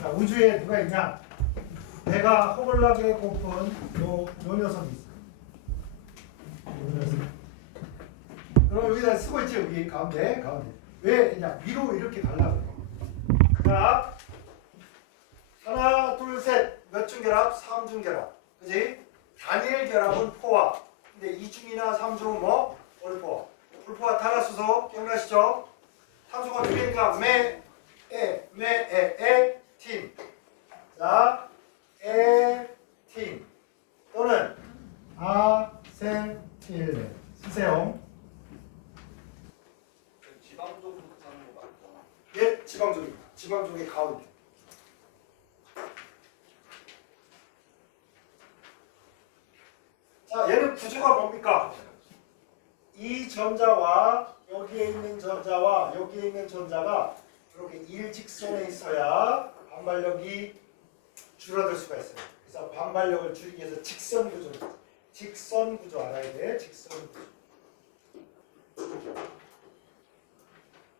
자, 우주에 누가 있냐? 내가 허물나게 고픈 요 녀석이 있어. 요 녀석. 그럼 여기다 쓰고 있지, 여기 가운데. 왜 그냥 위로 이렇게 가려고 그래. 자, 하나, 둘, 셋. 몇 중 결합? 3중 결합. 그지? 단일 결합은 포화. 근데 2중이나 3중은 뭐? 불포화. 불포화 탄화수소 기억나시죠? 탄소가 두 개니까 팀. 자, 에팀 또는 아세틸렌 쓰세요. 지방적으로 하는 거 맞죠? 예, 지방종입니다. 지방종의 가운데. 자, 얘는 구조가 뭡니까? 이 전자와 여기에 있는 전자와 여기에 있는 전자가 이렇게 일직선에 있어야 반발력이 줄어들 수가 있어요. 그래서 반발력을 줄이기 위해서 직선 구조입니다. 직선 구조 알아야 돼. 직선 구조.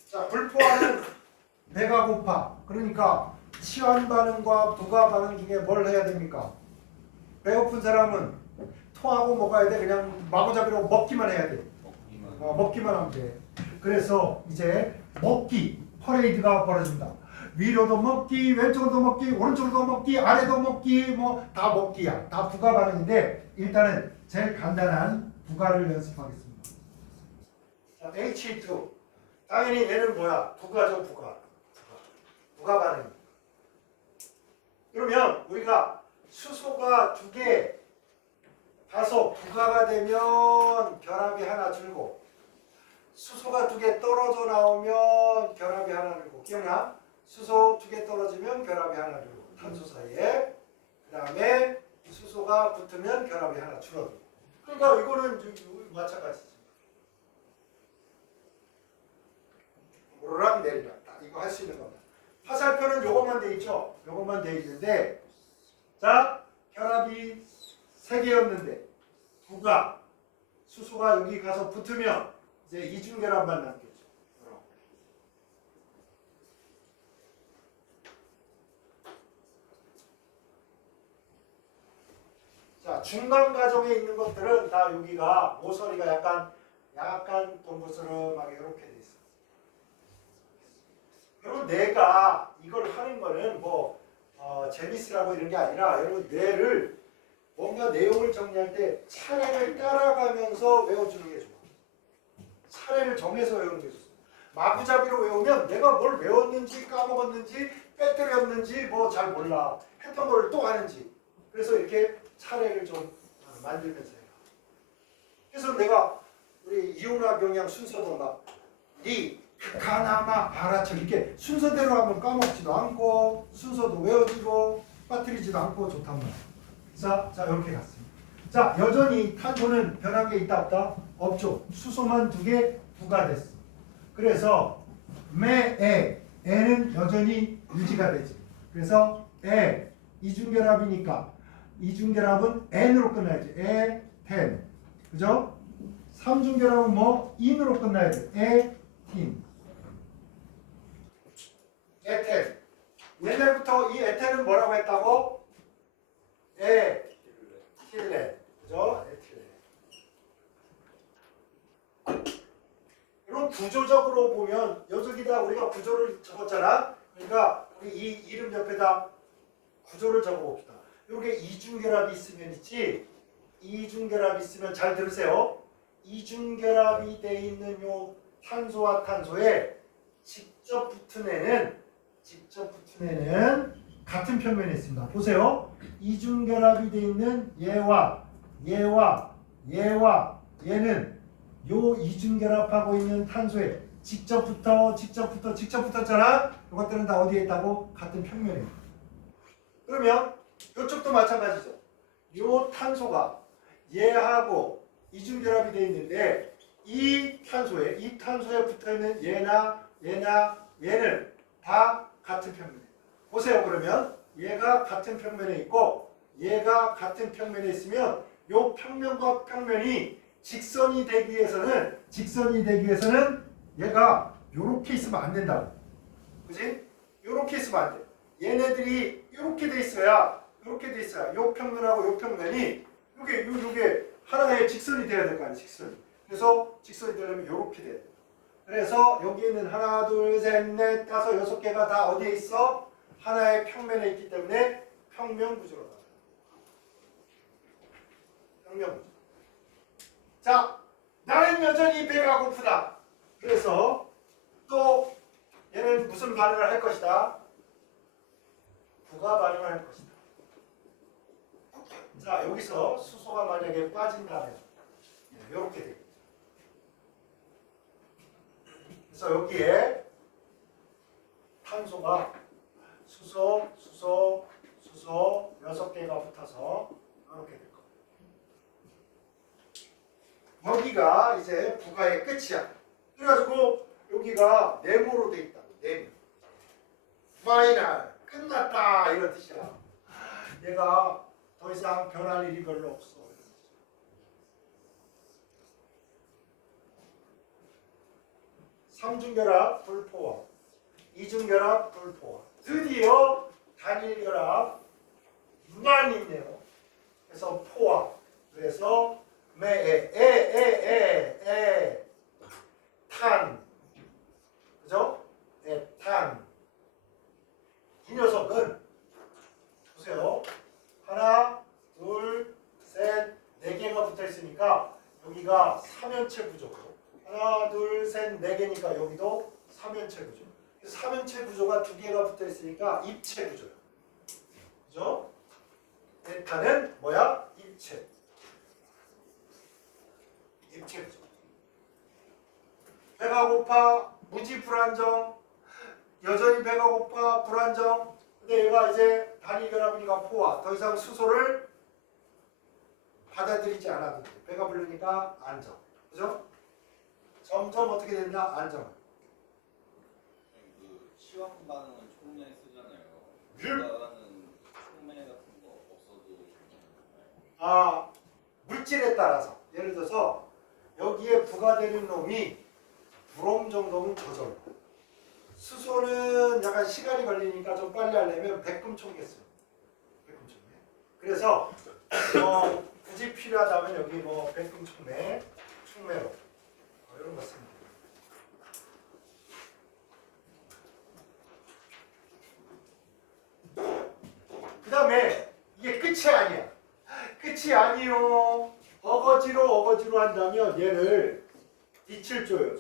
자, 불포화는 배가 고파. 그러니까 치환 반응과 부가 반응 중에 뭘 해야 됩니까? 배고픈 사람은 토하고 먹어야 돼. 그냥 마구잡이로 먹기만 해야 돼. 먹기만 하면 돼. 그래서 이제 먹기 퍼레이드가 벌어진다. 위로도 먹기, 왼쪽으로도 먹기, 오른쪽으로도 먹기, 아래도 먹기, 뭐 다 먹기야. 다 부가 반응인데 일단은 제일 간단한 부가를 연습하겠습니다. 자, H2. 당연히 얘는 뭐야? 부가죠, 부가. 부가 반응. 그러면 우리가 수소가 두 개 가서 부가가 되면 결합이 하나 줄고 수소가 두 개 떨어져 나오면 결합이 하나 줄고 기억나? 수소 두 개 떨어지면 결합이 하나 줄고 탄소 사이에 그 다음에 수소가 붙으면 결합이 하나 줄어들고 그러니까 이거는 마찬가지지. 오르락 내리락 딱 이거 할 수 있는 겁니다. 화살표는 요것만 돼 있죠? 요것만 돼 있는데 자 결합이 3개였는데 부가 수소가 여기 가서 붙으면 이제 이중결합만 남겠죠. 자 중간 과정에 있는 것들은 다 여기가 모서리가 약간 동그스름하게 이렇게 돼 있어. 여러분 내가 이걸 하는 거는 뭐 재밌으라고 이런 게 아니라 여러분 뇌를 뭔가 내용을 정리할 때 차례를 따라가면서 외워주는 게 좋아. 차례를 정해서 외우는 게 좋습니다. 마구잡이로 외우면 내가 뭘 외웠는지 까먹었는지 빼뜨렸는지 뭐 잘 몰라. 했던 걸 또 하는지. 그래서 이렇게 차례를 좀 만들면서 해요. 그래서 내가 우리 이온화 경향 순서도 막 가나마 알아쳐 이렇게 순서대로 하면 까먹지도 않고 순서도 외워지고 빠뜨리지도 않고 좋단 말이야. 자 이렇게 갔습니다. 자 여전히 탄소는 변한 게 있다 없다? 없죠. 수소만 2개 부가됐어. 그래서 에는 여전히 유지가 되지. 그래서 이중결합이니까 이중결합은 N으로 끝나야지. 텐. 그죠? 3중결합은 뭐? 인으로 끝나야 돼. 에틴. 에텐. 옛날부터 이 에텐은 뭐라고 했다고? 에틸렌. 그죠? 에틸렌. 이런 구조적으로 보면 여기다 우리가 구조를 적었잖아. 그러니까 우리 이 이름 옆에다 구조를 적어봅시다. 이렇게 이중결합이 있으면 있지. 이중결합이 있으면 잘 들으세요. 이중결합이 돼 있는 요 탄소와 탄소에 직접 붙은 애는 같은 평면에 있습니다. 보세요. 이중결합이 돼 있는 얘와 얘는 요 이중결합하고 있는 탄소에 직접 붙었잖아. 이것들은 다 어디에 있다고? 같은 평면에 있다. 그러면 이쪽도 마찬가지죠. 요 탄소가 얘하고 이중결합이 되어 있는데 이 탄소에 붙어있는 얘는 다 같은 평면에 있다. 보세요. 그러면 얘가 같은 평면에 있고 얘가 같은 평면에 있으면 요 평면과 평면이 직선이 되기 위해서는 얘가 요렇게 있으면 안 된다고. 그지? 이렇게 있으면 안 돼. 얘네들이 이렇게 돼 있어야 요 평면하고 요 평면이 요게 하나의 직선이 돼야 될 거 아니에요. 직선이. 그래서 직선이 되려면 이렇게 돼야 돼. 그래서 여기 있는 하나, 둘, 셋, 넷, 다섯, 여섯 개가 다 어디에 있어? 하나의 평면에 있기 때문에 평면 구조로 나와요. 평면 구조. 자, 나는 여전히 배가 고프다. 그래서 또 얘는 무슨 반응을 할 것이다? 부가 반응을 할 것이다. 자, 여기서 수소가 만약에 빠진다면 이렇게 되겠죠. 그래서 여기에 탄소가 수소 6개가 붙어서 이렇게 될 거예요. 여기가 이제 부가의 끝이야. 그래가지고 여기가 네모로 돼 있다. 네모. 파이널. 끝났다. 이런 뜻이야. 얘가 더 이상 변할 일이 별로 없어. 삼중결합 불포화, 이중결합 불포화, 드디어 단일결합만 있네요. 그래서 포화, 그래서 탄, 그죠? 탄. 이 녀석은 보세요. 하나, 둘, 셋, 네 개가 붙어 있으니까 여기가 삼연체 구조고. 하나, 둘, 셋, 네 개니까 여기도 삼연체 구조. 삼연체 구조가 두 개가 붙어 있으니까 입체 구조야. 그죠? 에타는 뭐야? 입체. 입체 구조. 배가 고파, 무지 불안정. 여전히 배가 고파, 불안정. 근데 얘가 이제 단위결합이니까 포화. 더 이상 수소를 받아들이지 않아도 돼. 배가 부르니까 안정. 그죠? 점점 어떻게 된다? 안정. 그 시황 반응은 촉매 쓰잖아요. 네? 나가는 촉매 같은 거 없어도 괜찮나요? 아, 물질에 따라서. 예를 들어서 여기에 부가되는 놈이 브롬 정도면 저절로. 수소는 약간 시간이 걸리니까 좀 빨리 하려면 백금 총계 써요. 백금 총계. 그래서 굳이 필요하다면 여기 뭐 백금 총매, 충매로 이런 거 씁니다. 그 다음에 이게 끝이 아니야. 끝이 아니요. 어거지로 한다면 얘를 빛을 줘요.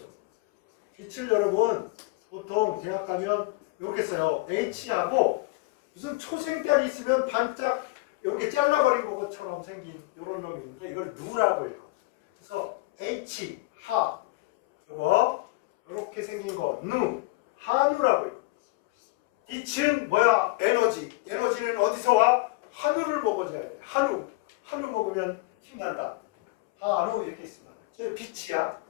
빛을 여러분 보통 대학 가면 이렇게 써요. H하고 무슨 초생달이 있으면 반짝 이렇게 잘라버린 것처럼 생긴 이런 놈이 있는데 이걸 누라고 해요. 그래서 H, 하 이거 이렇게 생긴 거 누, 한우라고 해요. 빛은 뭐야? 에너지. 에너지는 어디서 와? 한우를 먹어줘야 돼. 한우 먹으면 힘난다. 한우 이렇게 있습니다. 저 빛이야.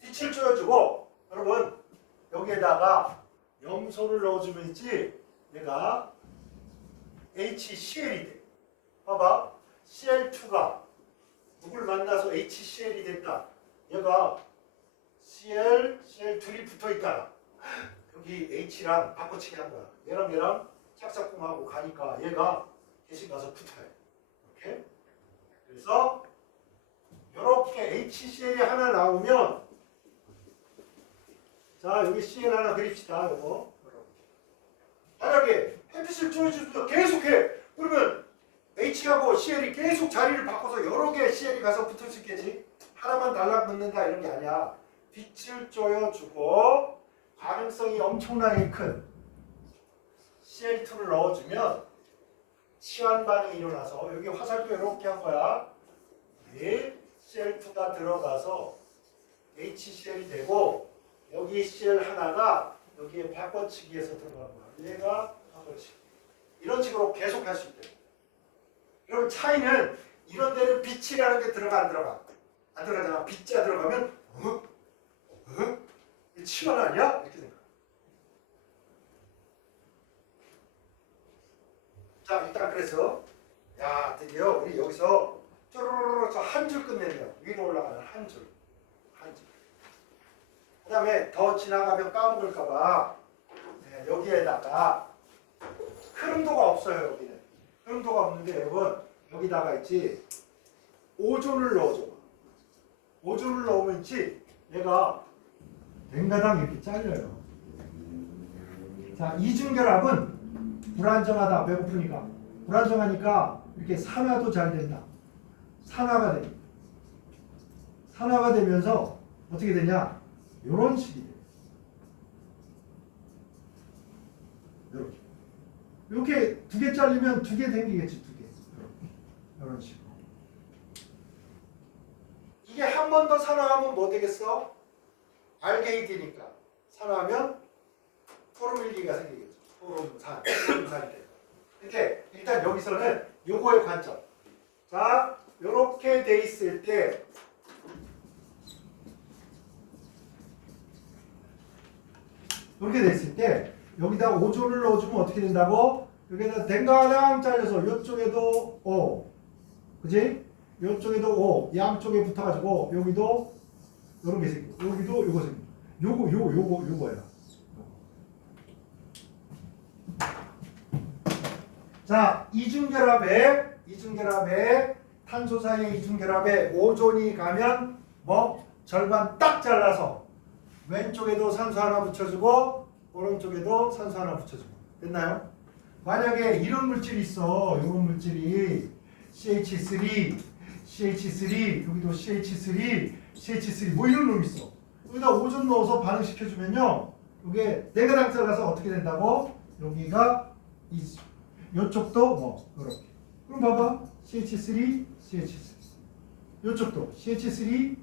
빛을 쪼여주고 여러분 여기에다가 염소를 넣어주면 있지 얘가 HCl이 돼. 봐봐. Cl2가 누굴 만나서 HCl이 됐다. 얘가 Cl2이 붙어있다. 여기 H랑 바꿔치기 한 거야. 얘랑 짝짝꿍하고 가니까 얘가 대신 가서 붙어요. 이렇게. 그래서 이렇게 HCl이 하나 나오면 자 여기 Cl 하나 그립시다. 요거 만약에 햇빛을 쪼여주면서 계속해. 그러면 H하고 Cl이 계속 자리를 바꿔서 여러 개의 Cl이 가서 붙을 수 있겠지. 하나만 달라붙는다 이런 게 아니야. 빛을 쪼여주고 가능성이 엄청나게 큰 Cl2를 넣어주면 치환 반응이 일어나서 여기 화살표 이렇게 한 거야. 여기 Cl2가 들어가서 HCl이 되고 여기 Cl 하나가 여기에 바꿔치기해서 들어간 거야. 얘가 바꿔치기. 이런 식으로 계속 할 수 있대. 그럼 차이는 이런 데는 빛이라는 게 들어가 안 들어가? 안 들어가잖아. 빛자 들어가면 이 치환 아니야? 이렇게 생각. 자 일단 그래서 야 드디어 우리 여기서 쪼르르르 한 줄 끝냈네요. 위로 올라가는 한 줄. 그 다음에 더 지나가면 까먹을까봐 여기에다가 흐름도가 없어요. 여기는 흐름도가 없는데 여러분 여기다가 있지 오존을 넣어줘. 오존을 넣으면 있지 얘가 댕가당 이렇게 잘려요. 자, 이중결합은 불안정하다. 배고프니까 불안정하니까 이렇게 산화도 잘 된다. 산화가 돼. 산화가 되면서 어떻게 되냐? 이런 식이 돼. 이렇게 두 개 잘리면 두 개 생기겠지. 두 개. 이런 식으로. 이게 한 번 더 산화하면 뭐 되겠어? 알게이드니까 산화하면 포름일기가 생기겠죠. 포름산이 돼요. 근데 일단 여기서는 요거의 관점. 자, 요렇게 돼 있을 때 이렇게 돼 있을 때 여기다 오존을 넣어주면 어떻게 된다고? 여기다 댕가랑 잘려서 이쪽에도 O, 그지? 이쪽에도 O, 양쪽에 붙어가지고 여기도 요런 게 생기고 여기도 요거 생기고 요거야. 자, 이중결합에 탄소 사이의 이중결합에 오존이 가면 뭐 절반 딱 잘라서 왼쪽에도 산소 하나 붙여주고 오른쪽에도 산소 하나 붙여주고 됐나요? 만약에 이런 물질이 있어. 이런 물질이 CH3 여기도 CH3 뭐 이런 놈이 있어. 여기다 오존 넣어서 반응시켜주면요 이게 네가당 잘라서 어떻게 된다고? 여기가 이쪽도 뭐 이렇게. 그럼 봐봐 CH3 이쪽도 CH3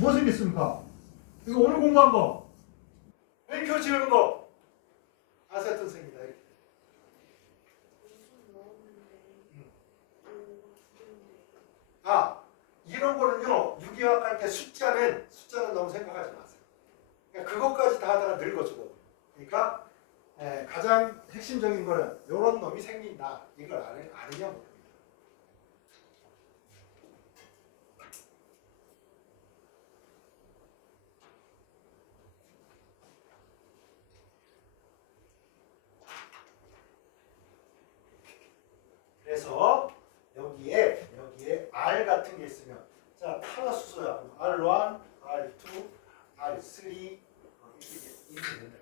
뭐 생겼습니까? 이거 오늘 공부한 거 왼표 지우는 거 아세톤 생기다 이렇게. 이런 거는요 유기화학 때 숫자는 너무 생각하지 마세요. 그러니까 그것까지 다 하다가 늙어지고. 그러니까 가장 핵심적인 거는 이런 놈이 생긴다. 이걸 아느냐 모릅니다. 그래서 여기에 R 같은 게 있으면 자 하나 수소야. R1, R2, R3 이렇게 된다.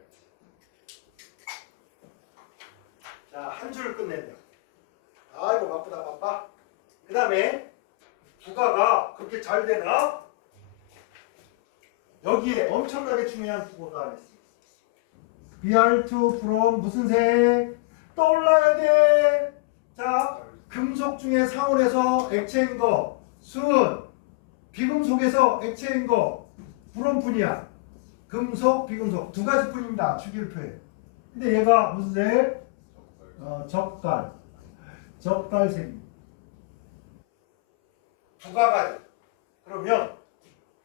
자, 한 줄을 끝냈네요. 이거 바빠. 그 다음에 부가가 그렇게 잘 되나? 여기에 엄청나게 중요한 부가가 하나 있습니다. Br2 from 무슨 색? 떠올라야 돼. 자, 금속 중에 상온에서 액체인 거, 순, 비금속에서 액체인 거, 브롬뿐이야. 금속, 비금속 두 가지뿐입니다. 주기율표에. 근데 얘가 무슨 색? 적갈색. 부가가 돼. 그러면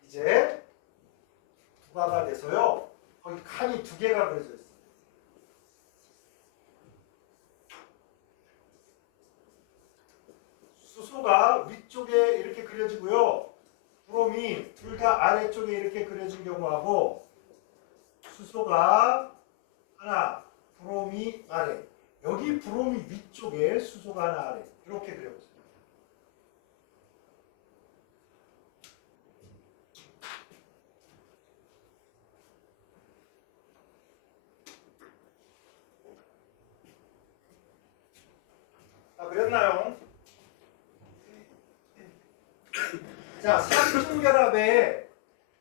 이제 부가가 돼서요. 거기 칸이 두 개가 그려져 있어요. 수소가 위쪽에 이렇게 그려지고요. 브롬이 둘 다 아래쪽에 이렇게 그려진 경우하고 수소가 하나, 브롬이 아래. 여기 브롬이 위쪽에 수소가 하나 아래. 이렇게 그려보세요. 그렸나요? 자,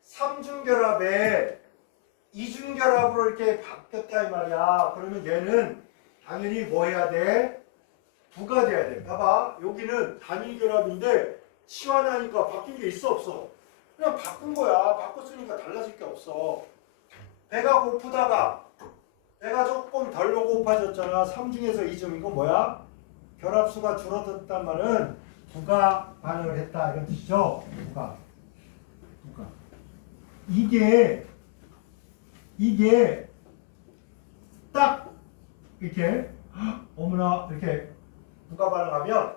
삼중결합에 이중결합으로 이렇게 바뀌었다 이 말이야. 그러면 얘는 당연히 뭐 해야 돼? 부가 돼야 돼. 봐봐. 여기는 단일결합인데 치환하니까 바뀐 게 있어 없어? 그냥 바꾼 거야. 바꿨으니까 달라질 게 없어. 배가 고프다가 배가 조금 덜 고파졌잖아. 3중에서 2중. 이거 뭐야? 결합수가 줄어들었단 말은 부가 반응을 했다 이런 뜻이죠. 부가. 이게 딱 이렇게 어머나 이렇게 부가 반응하면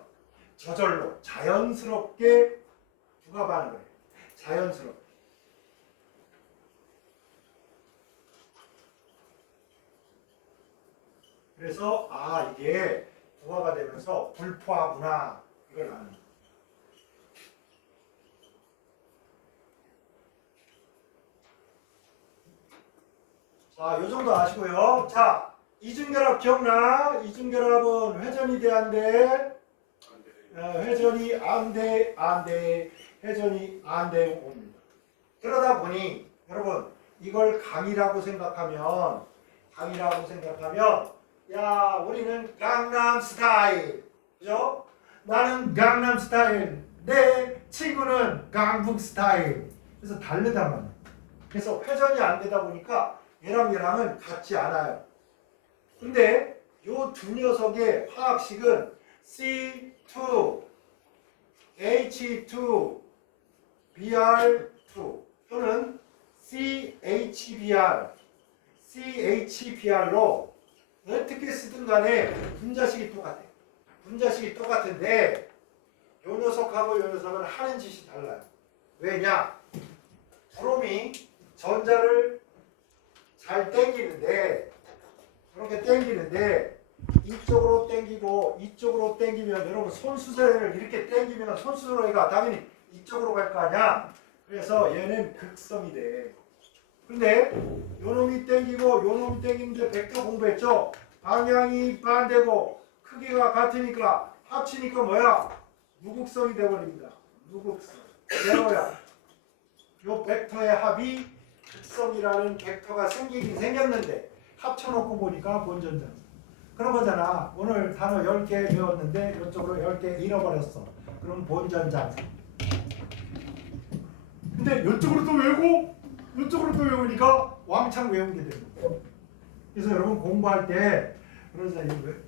저절로 자연스럽게 부가 반응을 해. 자연스럽게. 그래서 이게 부화가 되면서 불포화구나 이걸 아는 거예요. 자, 요 정도 아시고요. 자, 이중결합 기억나? 이중결합은 회전이 돼, 안 돼? 회전이 안 돼, 안 돼. 회전이 안 돼, 옵니다. 그러다 보니, 여러분, 이걸 강이라고 생각하면, 야, 우리는 강남 스타일. 그죠? 나는 강남 스타일. 내 친구는 강북 스타일. 그래서 다르단 말이에요. 그래서 회전이 안 되다 보니까 얘랑은 같지 않아요. 근데 요 두 녀석의 화학식은 C2, H2, Br2 또는 CHBr로 어떻게 쓰든 간에 분자식이 똑같아요. 분자식이 똑같은데 요 녀석하고 요 녀석은 하는 짓이 달라요. 왜냐? 브롬이 전자를 잘 당기는데 그렇게 당기는데 이쪽으로 당기고 이쪽으로 당기면 여러분 손수세를 이렇게 당기면 손수세가 당연히 이쪽으로 갈 거 아니야. 그래서 얘는 극성이 돼. 근데 요놈이 당기고 요놈이 당기는데 벡터 공부했죠. 방향이 반대고 크기가 같으니까 합치니까 뭐야? 무극성이 돼버립니다. 무극성. 제로야. 요 벡터의 합이 극성이라는 벡터가 생기긴 생겼는데 합쳐놓고 보니까 본전장. 그런 거잖아. 오늘 단어 10개 배웠는데 이쪽으로 10개 잃어버렸어. 그럼 본전장. 근데 이쪽으로 또 외우고 이쪽으로 또 외우니까 왕창 외운 게 되는 거예요. 그래서 여러분 공부할 때 그러자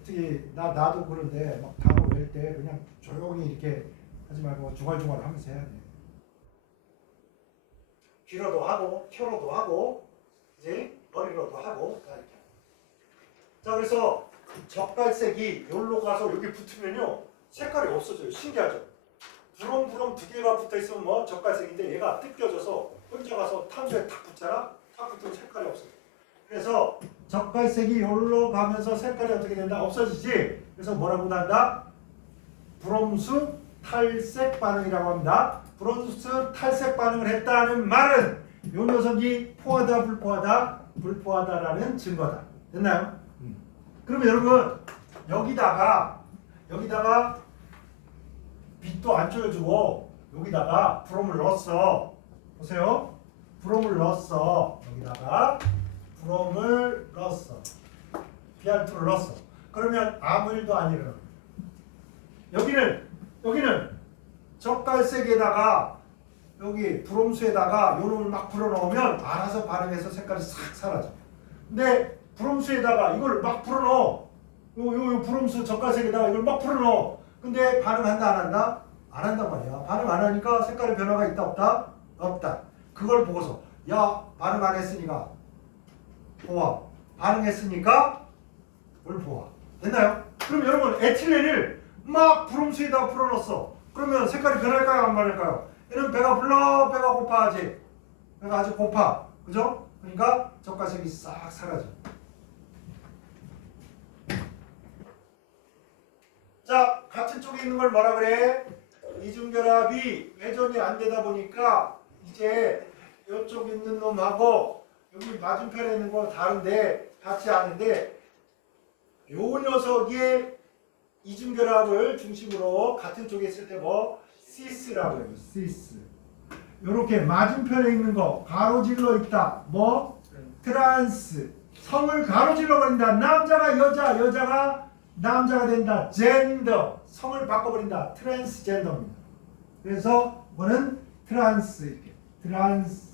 특히 나도 그런데 막 단어 외울 때 그냥 조용히 이렇게 하지 말고 중얼중얼 하면서 해야 돼. 귀로도 하고 혀로도 하고 이제 머리로도 하고 다 이렇게. 자, 그래서 적갈색이 여기로 가서 여기 붙으면요 색깔이 없어져요. 신기하죠? 부렁부렁 두 개가 붙어 있으면 뭐 적갈색인데 얘가 뜯겨져서 혼자 가서 탄소에 탁 붙잖아. 탁 붙으면 색깔이 없어요. 그래서 적갈색이 여기로 가면서 색깔이 어떻게 된다? 없어지지. 그래서 뭐라고 한다? 브롬수 탈색 반응이라고 합니다. 브롬수 탈색 반응을 했다는 말은 이 녀석이 포하다 불포하다 불포하다라는 증거다. 됐나요? 그러면 여러분 여기다가 빛도 안 쪼여주고 여기다가 브롬을 넣었어. 보세요. 브롬을 넣었어. 여기다가 브롬을 넣었어. Br2를 넣었어. 그러면 아무 일도 안 일어나. 여기는 적갈색에다가 여기 브롬수에다가 요놈을 막 불어넣으면 알아서 반응해서 색깔이 싹 사라져. 근데 브롬수에다가 이걸 막 불어넣어. 요 브롬수 적갈색에다가 이걸 막 불어넣어. 근데 반응한다 안 한다? 안 한단 말이야. 반응 안 하니까 색깔의 변화가 있다 없다? 없다. 그걸 보고서 야 반응 안 했으니까 포화. 반응했으니까 불포화. 됐나요? 그럼 여러분 에틸렌을 막 브롬수에다가 불어넣었어. 그러면 색깔이 변할까요? 안 변할까요? 얘는 배가 불러, 배가 고파하지. 배가 아주 고파. 그죠? 그러니까 적갈색이 싹 사라져. 자, 같은 쪽에 있는 걸 뭐라 그래? 이중결합이 회전이 안 되다 보니까 이제 이쪽에 있는 놈하고 여기 맞은편에 있는 거 다른데 같지 않은데 요 녀석의 이중결합을 중심으로 같은 쪽에 있을 때 뭐 시스라고 해요. 시스. 요렇게 맞은편에 있는 거 가로질러 있다. 뭐 트란스. 성을 가로질러 버린다. 남자가 여자, 여자가 남자가 된다. 젠더. 성을 바꿔버린다. 트랜스젠더입니다. 그래서 뭐는 트란스 이렇게. 트란스.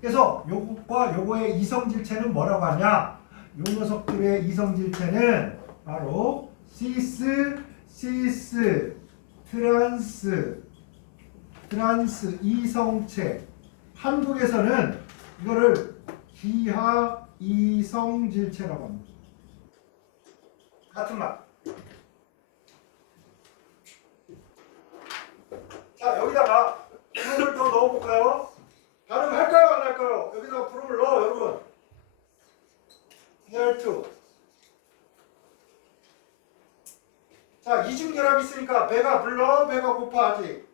그래서 요것과 요거의 이성질체는 뭐라고 하냐? 요 녀석들의 이성질체는 바로 시스, 트란스 이성체. 한국에서는 이거를 기하 이성질체라고 합니다. 같은 말. 자, 여기다가 브롬을 더 넣어볼까요? 반응할까요? 안 할까요? 여기다가 브롬을 넣어, 여러분. Br2. 자, 이중결합 있으니까 배가 불러, 배가 고파하지.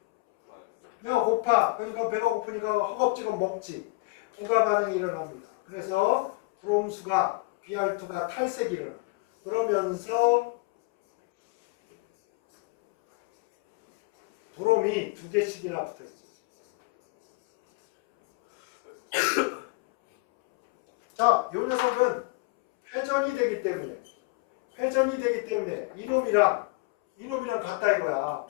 배가 고파. 그러니까 배가 고프니까 허겁지겁 먹지. 부가 반응이 일어납니다. 그래서 브롬수가 Br2가 탈색이 일어나. 그러면서 브롬이 두 개씩이나 붙어 있지. 자, 이 녀석은 회전이 되기 때문에 이놈이랑 같다 이거야.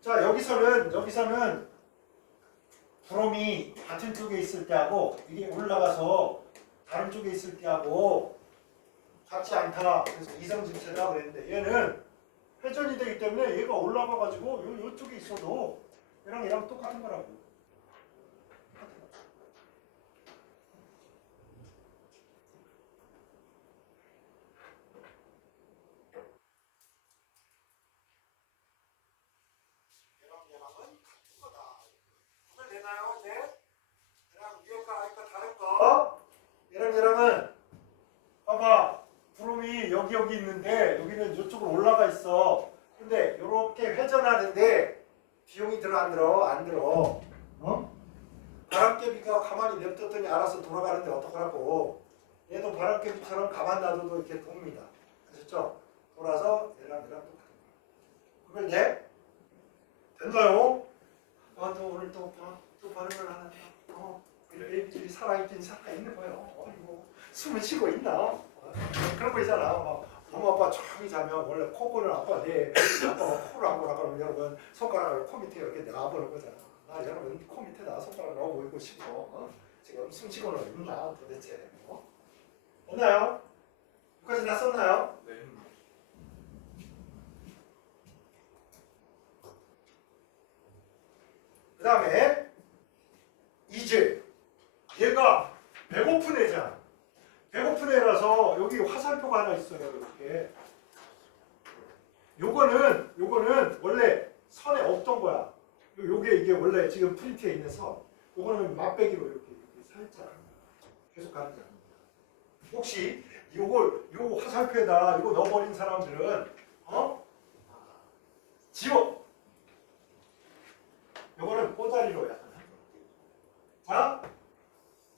자, 여기서는 브롬이 같은 쪽에 있을 때하고 이게 올라가서 다른 쪽에 있을 때하고 같지 않다. 그래서 이성질체다 그랬는데 얘는 회전이 되기 때문에 얘가 올라가가지고 요쪽에 있어도 얘랑 똑같은 거라고. 얘랑은 같은 거다. 구별 되나요 이제? 얘랑 위에 거 아래 거 다른 거. 얘랑은 봐봐. 브롬이 여기 있는데 여기는 이쪽으로 올라가 있어. 근데 이렇게 회전하는데 비용이 들어 안 들어? 안 들어. 어? 바람개비가 가만히 냅뒀더니 알아서 돌아가는데 어떡하라고. 얘도 바람개비처럼 가만 놔둬도 이렇게 돕니다. 아셨죠? 돌아서 얘랑 똑같은 거야. 그걸 돼? 된다요? 또 오늘 또 반응을 하나. 우리 베이비들이 살아있긴 살아있는 거예요. 이거 숨을 쉬고 있나? 그런 거 있잖아. 엄마 아빠 조용히 자면 원래 코골은 아빠가 코를 안 보라 그러면 여러분 손가락을 코 밑에 이렇게 놔보는 거잖아. 여러분 코 밑에다 손가락을 넣어보고 싶어. 지금 숨 쉬고는 있나 도대체? 됐나요? 여기까지 다 썼나요? 네. 그 다음에 이제 얘가 배고픈 애잖아. 배고픈 애라서 여기 화살표가 하나 있어요. 이렇게. 요거는 원래 선에 없던 거야. 이게 원래 지금 프린트에 있는 선. 요거는 맛배기로 이렇게 살짝 계속 가는 거야. 혹시 요 화살표에다 이거 넣어버린 사람들은 지워. 요거는 꼬다리로 약간. 자,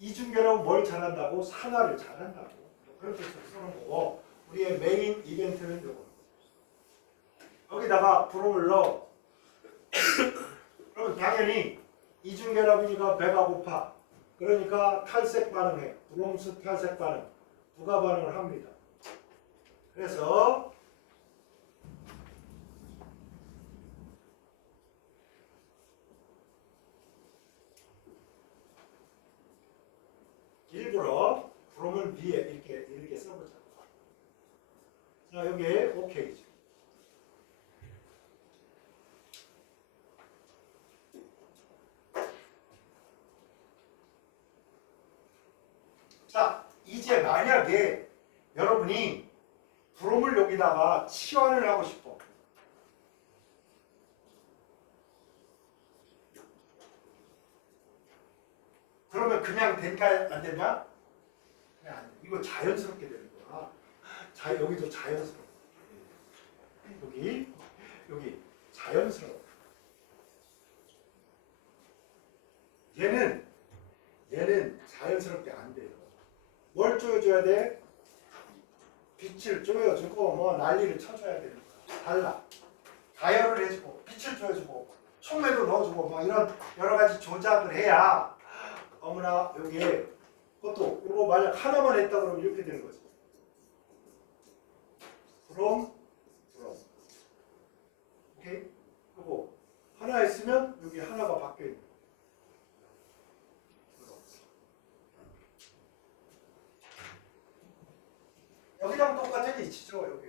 이중결합은 뭘 잘한다고? 산화를 잘한다고. 그렇게 쓰는 거고, 우리의 메인 이벤트는 요거. 여기다가 브롬을 넣어. 그러면 당연히 이중결합이니까 배가 고파. 그러니까 탈색 반응해. 브롬수 탈색 반응. 부가 반응을 합니다. 그래서 일부러 브롬을 위에 이렇게 써보자. 자, 여기 오케이죠. 자, 이제 만약에 여러분이 브롬을 여기다가 치환을 하고 싶어. 그러면 그냥 될까요? 안 되냐? 그냥 안 돼. 이거 자연스럽게 되는 거야. 여기도 자연스럽게. 여기 자연스러워. 얘는 자연스럽게 안 돼요. 뭘 조여줘야 돼? 빛을 조여주고 뭐 난리를 쳐줘야 되는 거야. 달라. 가열을 해주고 빛을 조여주고 촉매도 넣어주고 뭐 이런 여러 가지 조작을 해야 어머나 여기에 그것도 이거 만약 하나만 했다 그러면 이렇게 되는 거지. 그럼 오케이? 그리고 하나 했으면 여기 하나가 바뀌어 있는 거야. 여기랑 똑같은 이치죠.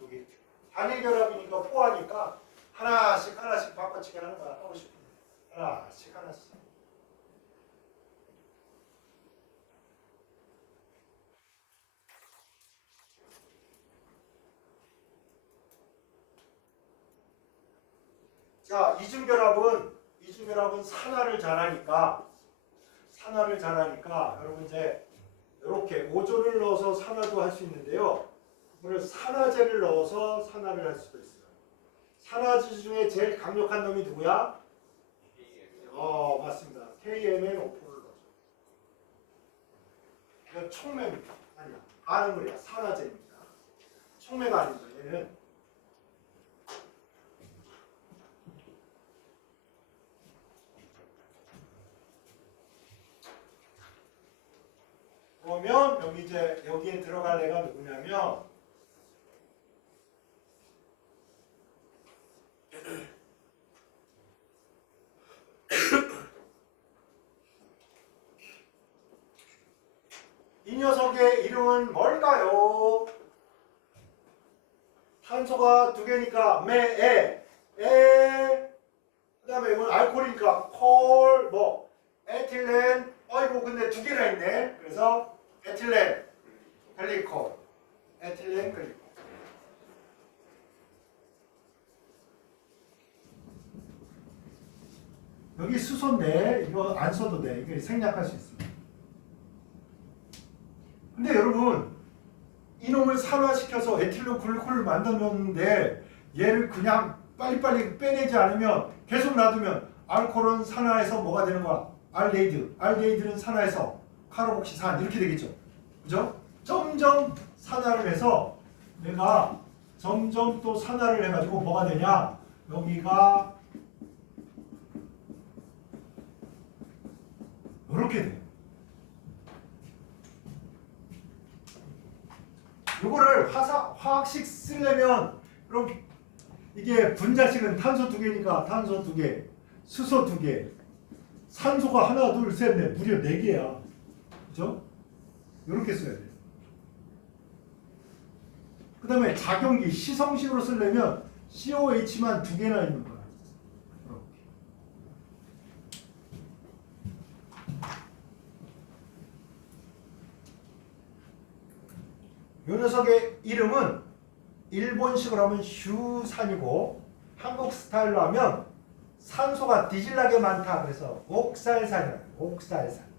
여기 단일 결합이니까 포하니까 하나씩 바꿔치기 하는 거야. 하고 싶은데 하나씩 자, 이중결합은 산화를 잘하니까 여러분 이제 이렇게 오존을 넣어서 산화도 할 수 있는데요. 오늘 산화제를 넣어서 산화를 할 수도 있어요. 산화제 중에 제일 강력한 놈이 누구야? 맞습니다. KMNO4를 넣어줘. 이건 촉매입니다. 아니야. 아는물이야. 산화제입니다. 촉매가 아닙니다. 얘는 그러면 여기 이제 여기에 들어갈 애가 누구냐면 이 녀석의 이름은 뭘까요? 탄소가 두 개니까 그다음에 이건 알코올이니까 콜, 에틸렌. 어이구 근데 두 개나 있네. 그래서 에틸렌 글리콜. 여기 수소인데 이거 안 써도 돼. 이거 생략할 수 있어. 근데 여러분 이놈을 산화시켜서 에틸렌 글리콜을 만들었는데 얘를 그냥 빨리빨리 빼내지 않으면 계속 놔두면 알코올은 산화해서 뭐가 되는 거야? 알데히드는 산화해서 카르복시산 이렇게 되겠죠. 그죠? 점점 산화를 해서 내가 점점 또 산화를 해가지고 뭐가 되냐? 여기가 이렇게 돼. 이거를 화학식 쓰려면 그럼 이게 분자식은 탄소 두 개니까 탄소 두 개, 수소 두 개, 산소가 하나, 둘, 셋, 넷, 무려 네 개야. 그죠? 이렇게 써야 돼. 그 다음에 작용기, 시성식으로 쓰려면 COH만 두 개나 있는 거야. 이 녀석의 이름은 일본식으로 하면 슈산이고 한국 스타일로 하면 산소가 뒤질나게 많다. 그래서 옥살산이라고. 옥살산.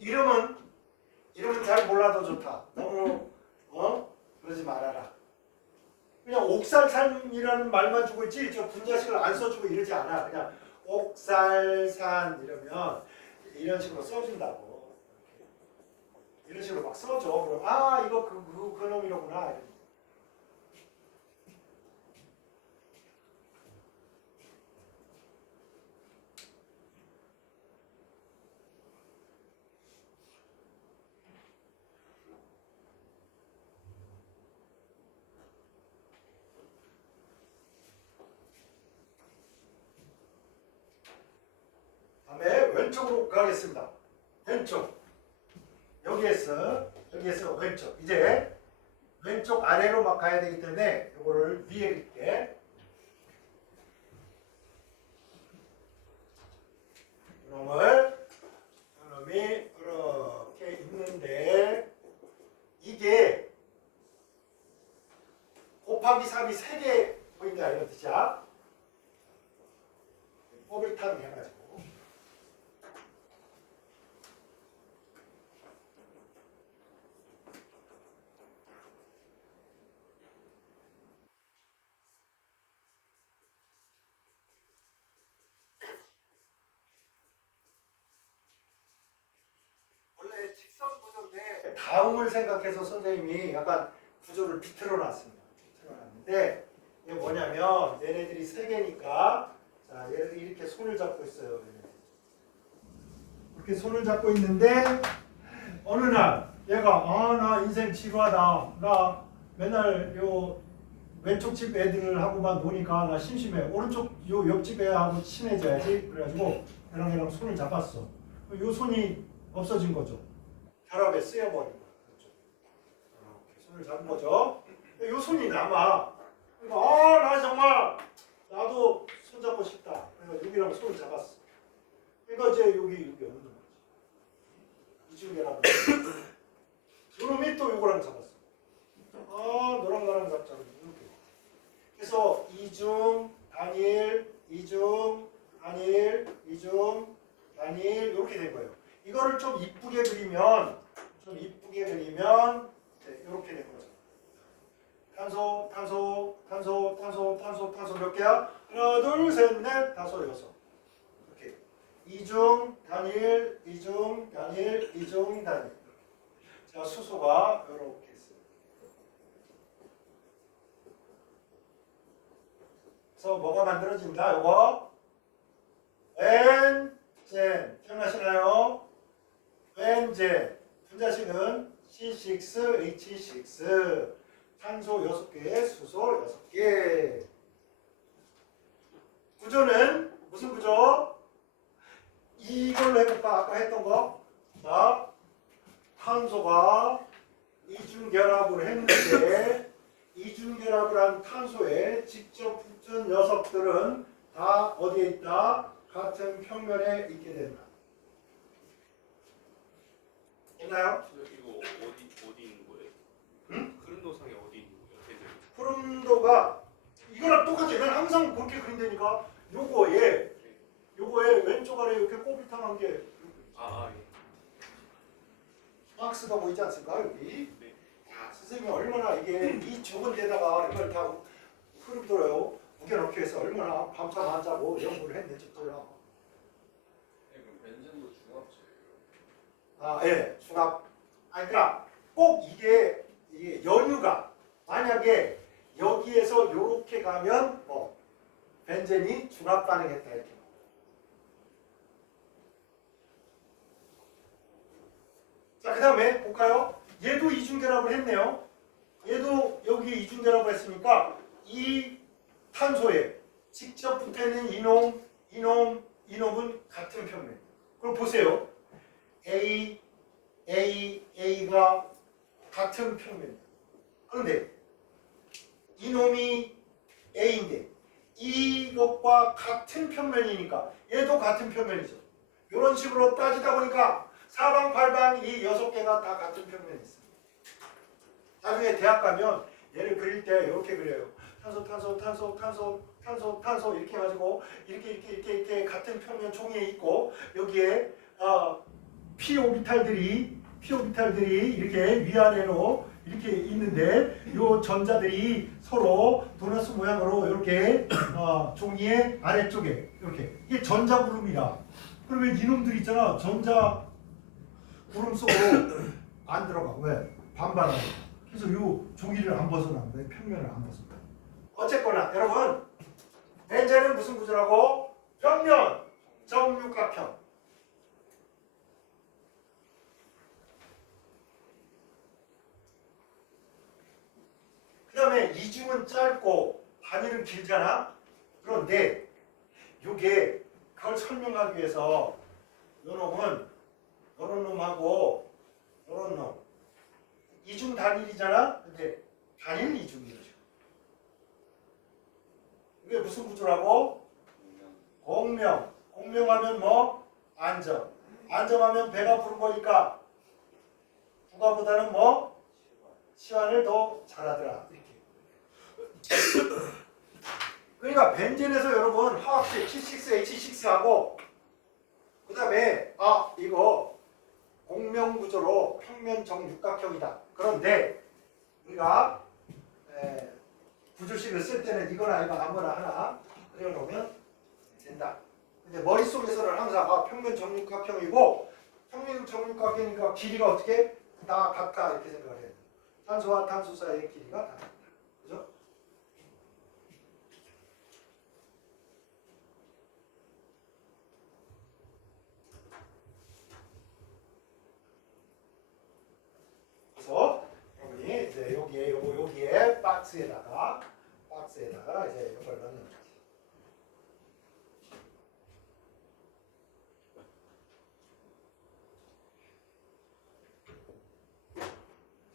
이름은 잘 몰라도 좋다. 너무 그러지 말아라. 그냥 옥살산이라는 말만 주고 있지 저 분자식을 안 써주고 이러지 않아. 그냥 옥살산 이러면 이런 식으로 써준다고. 이런 식으로 막 써줘. 그럼 이거 그 놈이로구나. 다음에 왼쪽으로 가겠습니다. 왼쪽. 여기에서 왼쪽. 이제 왼쪽 아래로 막 가야 되기 때문에 이거를 위에 이렇게 이놈이 이렇게 있는데 이게 곱하기 3이 3개 보인다 이런 뜻이야. 꼬불탕 해가지고 원래 직선 구조인데 다음을 생각해서 선생님이 약간 구조를 비틀어 놨습니다. 비틀어 놨는데 이게 뭐냐면 얘네들이 3개니까 자, 얘네들이 이렇게 손을 잡고 있어요. 이렇게 손을 잡고 있는데 어느 날 얘가 나 인생 지루하다. 나 맨날 요 왼쪽 집 애들하고만 노니까 나 심심해. 오른쪽 요 옆집 애하고 친해져야지. 그래가지고 얘랑 손을 잡았어. 요 손이 없어진 거죠. 결합에 쓰여버린 거죠. 이렇게 손을 잡은 거죠. 요 손이 남아. 그러니까 나 정말 나도 손잡고 싶다. 그러니까 여기랑 손을 잡았어. 그러니까 이제 여기 없는 거지. 이중계라고. 요놈이 또 요거랑 잡았어. 너랑 나랑 잡자고 이렇게. 그래서 이중 단일, 이중 단일, 이중 단일 이렇게 된 거예요. 이거를 좀 이쁘게 그리면 이렇게 된 거죠. 탄소, 탄소, 탄소, 탄소, 탄소, 탄소 몇 개야? 하나, 둘, 셋, 넷, 다섯, 여섯. 이렇게 이중 단일, 이중 단일, 이중 단일. 자, 수소가 이렇게 있어요. 그래서 뭐가 만들어진다? 요거 벤젠 기억나시나요? 벤젠 분자식은 C6H6 탄소 6개, 수소 6개. 구조는 무슨 구조? 이걸로 해볼까? 아까 했던 거. 자, 탄소가 이중결합을 했는데 이중결합을 한 탄소에 직접 붙은 녀석들은 다 어디에 있다? 같은 평면에 있게 된다. 있나요? 이거 어디 있는 거예요? 응? 흐름도상에 어디 있는 거예요? 푸른도가 이거랑 똑같아. 난 항상 그렇게 그린다니까. 요거에 왼쪽 아래 이렇게 꼬비탕한 게 예. 박스가 보이지 않습니까? 여기. 네. 야, 선생님이 얼마나 이게 이 좁은 데다가 이걸 다 흐름도요 우겨넣기 위해서 얼마나 밤잠 안 자고 연구를 했는지 몰라. 그럼 벤젠도 중합체예요. 예, 중합. 그러니까 꼭 이게 연유가 만약에 여기에서 요렇게 가면 벤젠이 중합 반응했다 이렇게. 자, 그 다음에 볼까요? 얘도 이중결합을 했네요. 얘도 여기 이중결합을 했으니까 이 탄소에 직접 붙어있는 이놈은 같은 평면. 그럼 보세요. A가 같은 평면. 그런데 이놈이 A인데 이것과 같은 평면이니까 얘도 같은 평면이죠. 이런 식으로 따지다 보니까 사방팔방 이 6개가 다 같은 평면이 있습니다. 나중에 대학 가면 얘를 그릴 때 이렇게 그려요. 탄소 이렇게 해가지고 이렇게 같은 평면 종이에 있고 여기에 p 오비탈들이 이렇게 위아래로 이렇게 있는데 이 전자들이 서로 도너스 모양으로 이렇게 종이의 아래쪽에 이렇게 이게 전자 구름이라. 그러면 이놈들이 있잖아. 전자 구름 속으로 안 들어가. 왜? 반발하고. 그래서 이 종이를 안 벗어난 거예요. 평면을 안 벗어나. 어쨌거나 여러분 벤젠은 무슨 구조라고? 평면 정육각형. 그 다음에 이중은 짧고 단일은 길잖아. 그런데 이게 그걸 설명하기 위해서 요놈은 요런 놈하고 요런 놈 이중 단일이잖아. 근데 단일 이중이죠. 이게 무슨 구조라고? 공명. 공명하면 뭐? 안정. 안정하면 배가 부른 거니까 국가보다는 뭐? 시환을 더 잘하더라. 이렇게. 그러니까 벤젠에서 여러분 화학식 C6H6하고 그 다음에 이거 공명 구조로 평면 정육각형이다. 그런데 우리가 구조식을 쓸 때는 이거나 이거 아무나 하나 그려놓으면 된다. 근데 머릿속에서는 항상 평면 정육각형이고 평면 정육각형이니까 길이가 어떻게? 다 같다 이렇게 생각을 해요. 탄소와 탄소 사이의 길이가 다 같다. 그죠? 그래서 여러분이 이제 여기에 박스에다가 이제 이걸 넣는 거지.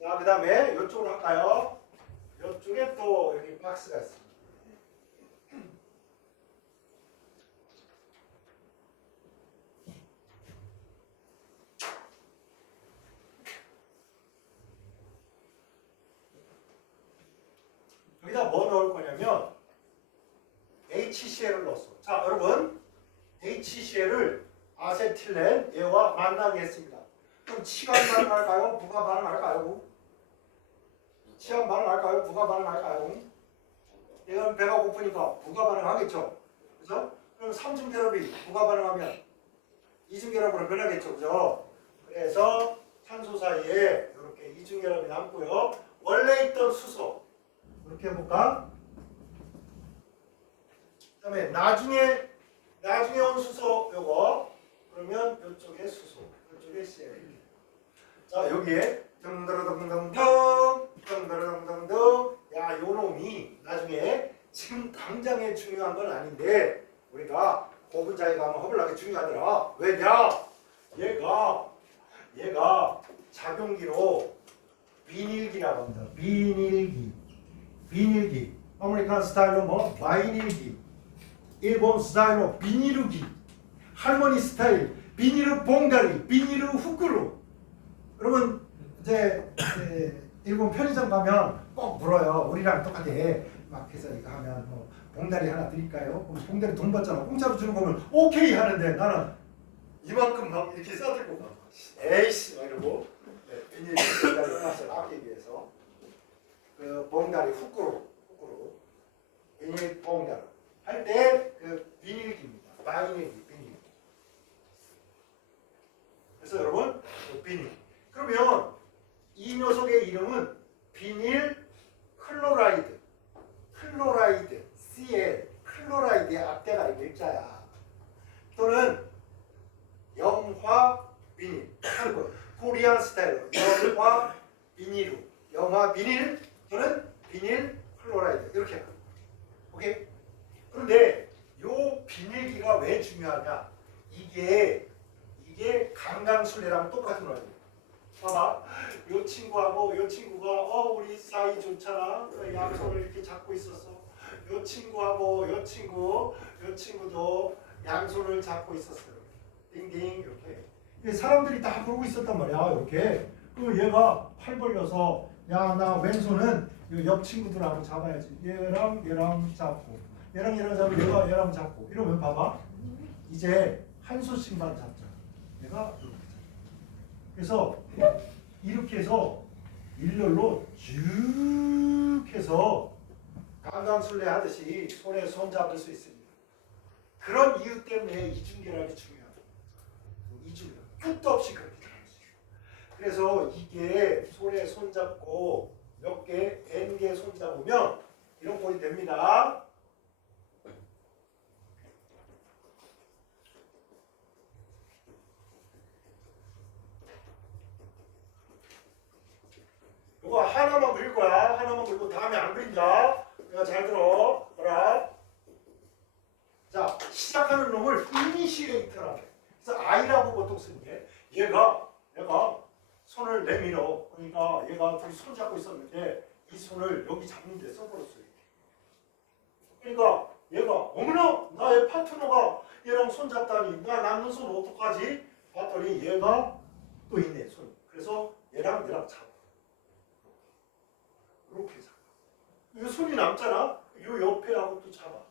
자, 그 다음에 이쪽으로 할까요? 이쪽에 또 여기 박스 박스가 있습니다. 여기다 뭐 넣을 거냐면 HCl을 넣었어. 자, 여러분 HCl을 아세틸렌 얘와 만나게 했습니다. 그럼 치간 반응할까요? 부가 반응할까요? 치간 반응할까요? 부가 반응할까요? 얘가 배가 고프니까 부가 반응하겠죠. 그죠? 그럼 3중 결합이 부가 반응하면 2중 결합으로 변하겠죠. 그죠? 그래서 탄소 사이에 이렇게 2중 결합이 남고요. 원래 있던 수소 이렇게 해볼까? 그 다음에 나중에 온 수소 요거 그러면 이쪽에 수소 이쪽에 CL. 자 여기에 덩더러덩덩덩 야 요놈이 나중에 지금 당장에 중요한 건 아닌데 우리가 고분자에 가면 허블나게 중요하더라. 왜냐? 얘가 작용기로 비닐기라고 합니다. 비닐기 아메리칸 스타일로 뭐 바이닐기, 일본 스타일로 비닐루기, 할머니 스타일 비닐루 봉다리, 비닐루 후쿠루. 여러분 이제 일본 편의점 가면 꼭 물어요. 우리랑 똑같아. 막 해서 이거 하면 뭐 봉다리 하나 드릴까요? 그럼 봉다리 돈 받잖아. 공짜로 주는 거면 오케이 하는데 나는 이만큼 막 이렇게 싸들고 가. 에이씨 막 이러고 비닐 봉다리 하나씩 아끼기 위해서 그 봉다리 후쿠루 비닐 봉다리 할 때 그 비닐기입니다. 바이닐기 비닐. 그래서 여러분 그 비닐. 그러면 이 녀석의 이름은 비닐 클로라이드, Cl, 클로라이드의 앞대가 이거 일자야. 또는 염화 비닐, 한국 코리안 스타일로 염화 비닐루, 염화 비닐 또는 비닐 클로라이드 이렇게 해요. 오케이? 그런데 요 비닐기가 왜 중요하냐? 이게 강강술래랑 똑같은 거예요. 봐봐, 요 친구하고 요 친구가 우리 사이 좋잖아. 양손을 이렇게 잡고 있었어. 요 친구하고 요 친구도 양손을 잡고 있었어요. 띵띵 이렇게. 사람들이 다 그러고 있었단 말이야. 이렇게. 그 얘가 팔 벌려서 야 나 왼손은 옆 친구들하고 잡아야지. 얘랑 잡고 얘랑 잡고 얘랑 잡고 이러면 봐봐. 이제 한 손씩만 잡자. 얘가 이렇게. 그래서 이렇게 해서 일렬로 쭉 해서 강강술래 하듯이 손에 손 잡을 수 있습니다. 그런 이유 때문에 이중결합이 중요합니다. 이중결합 끝도 없이 그렇게 나눠지죠. 그래서 이게 손에 손 잡고 몇 개, N개 손 잡으면 이런 꼴이 됩니다. 이거 하나만 그릴 거야. 하나만 그리고 다음에 안 그린다. 내가 잘 들어. 봐라. 자, 시작하는 놈을 이니시에이터라고 해. 그래서 I라고 보통 쓰는데 얘가 손을 내밀어. 그러니까 얘가 둘이 손 잡고 있었는데 이 손을 여기 잡는데 써버렸어요. 그러니까 얘가 어머나 나의 파트너가 얘랑 손 잡다니 나 남는 손 어떡하지? 봤더니 얘가 또 있네 손. 그래서 얘랑 잡아. 이렇게 잡아. 이 손이 남잖아. 이 옆에 하고 또 잡아.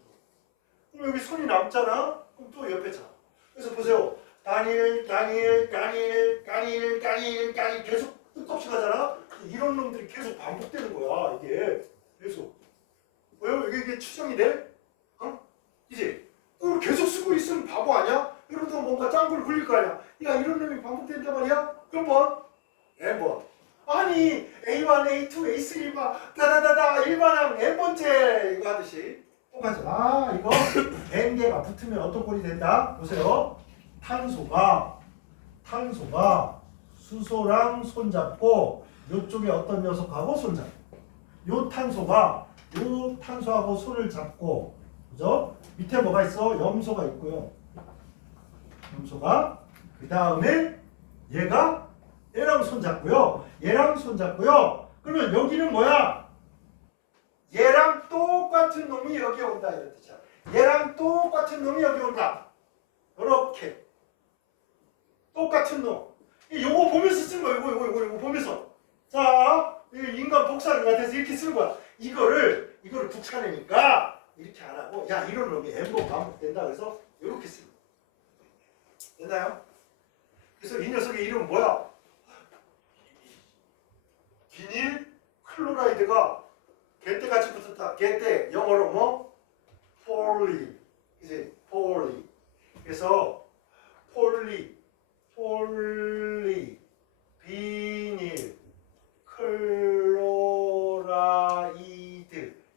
그럼 여기 손이 남잖아. 그럼 또 옆에 잡아. 그래서 보세요. 다니엘 계속 끝없이 가잖아. 이런 놈들이 계속 반복되는 거야. 이게 계속. 왜요? 이게 추정이 돼? 이제 그걸 계속 쓰고 있으면 바보 아니야? 이러다 뭔가 짱구를 굴릴 거 아니야? 야 이런 놈이 반복된단 말이야? 몇 번? N번. 아니 A1, A2, A3 막 다다다다 일반항 N번째 이거 하듯이 똑같죠. 이거 N개가 붙으면 어떤 꼴이 된다? 보세요. 탄소가 수소랑 손잡고 이쪽에 어떤 녀석하고 손잡고 요 탄소하고 손을 잡고 그죠? 밑에 뭐가 있어? 염소가 있고요. 염소가 그 다음에 얘랑 손잡고요. 그러면 여기는 뭐야? 얘랑 또 똑같은 놈이 여기 온다 이런 뜻이야. 얘랑 똑같은 놈이 여기 온다. 이렇게 똑같은 놈. 요거 보면서 쓴 거야. 요거 보면서. 자, 인간 복사를 같아서 이렇게 쓰는 거야. 이거를 붙여내니까 이렇게 안 하고, 야, 이런 놈이 n번 반복된다. 그래서 이렇게 쓰는 거야. 됐나요? 그래서 이 녀석의 이름은 뭐야? 비닐 클로라이드가 개때 같이 붙었다. 개때 영어로 뭐? 폴리. 이제 폴리. 그래서 폴리 비닐 클로라이드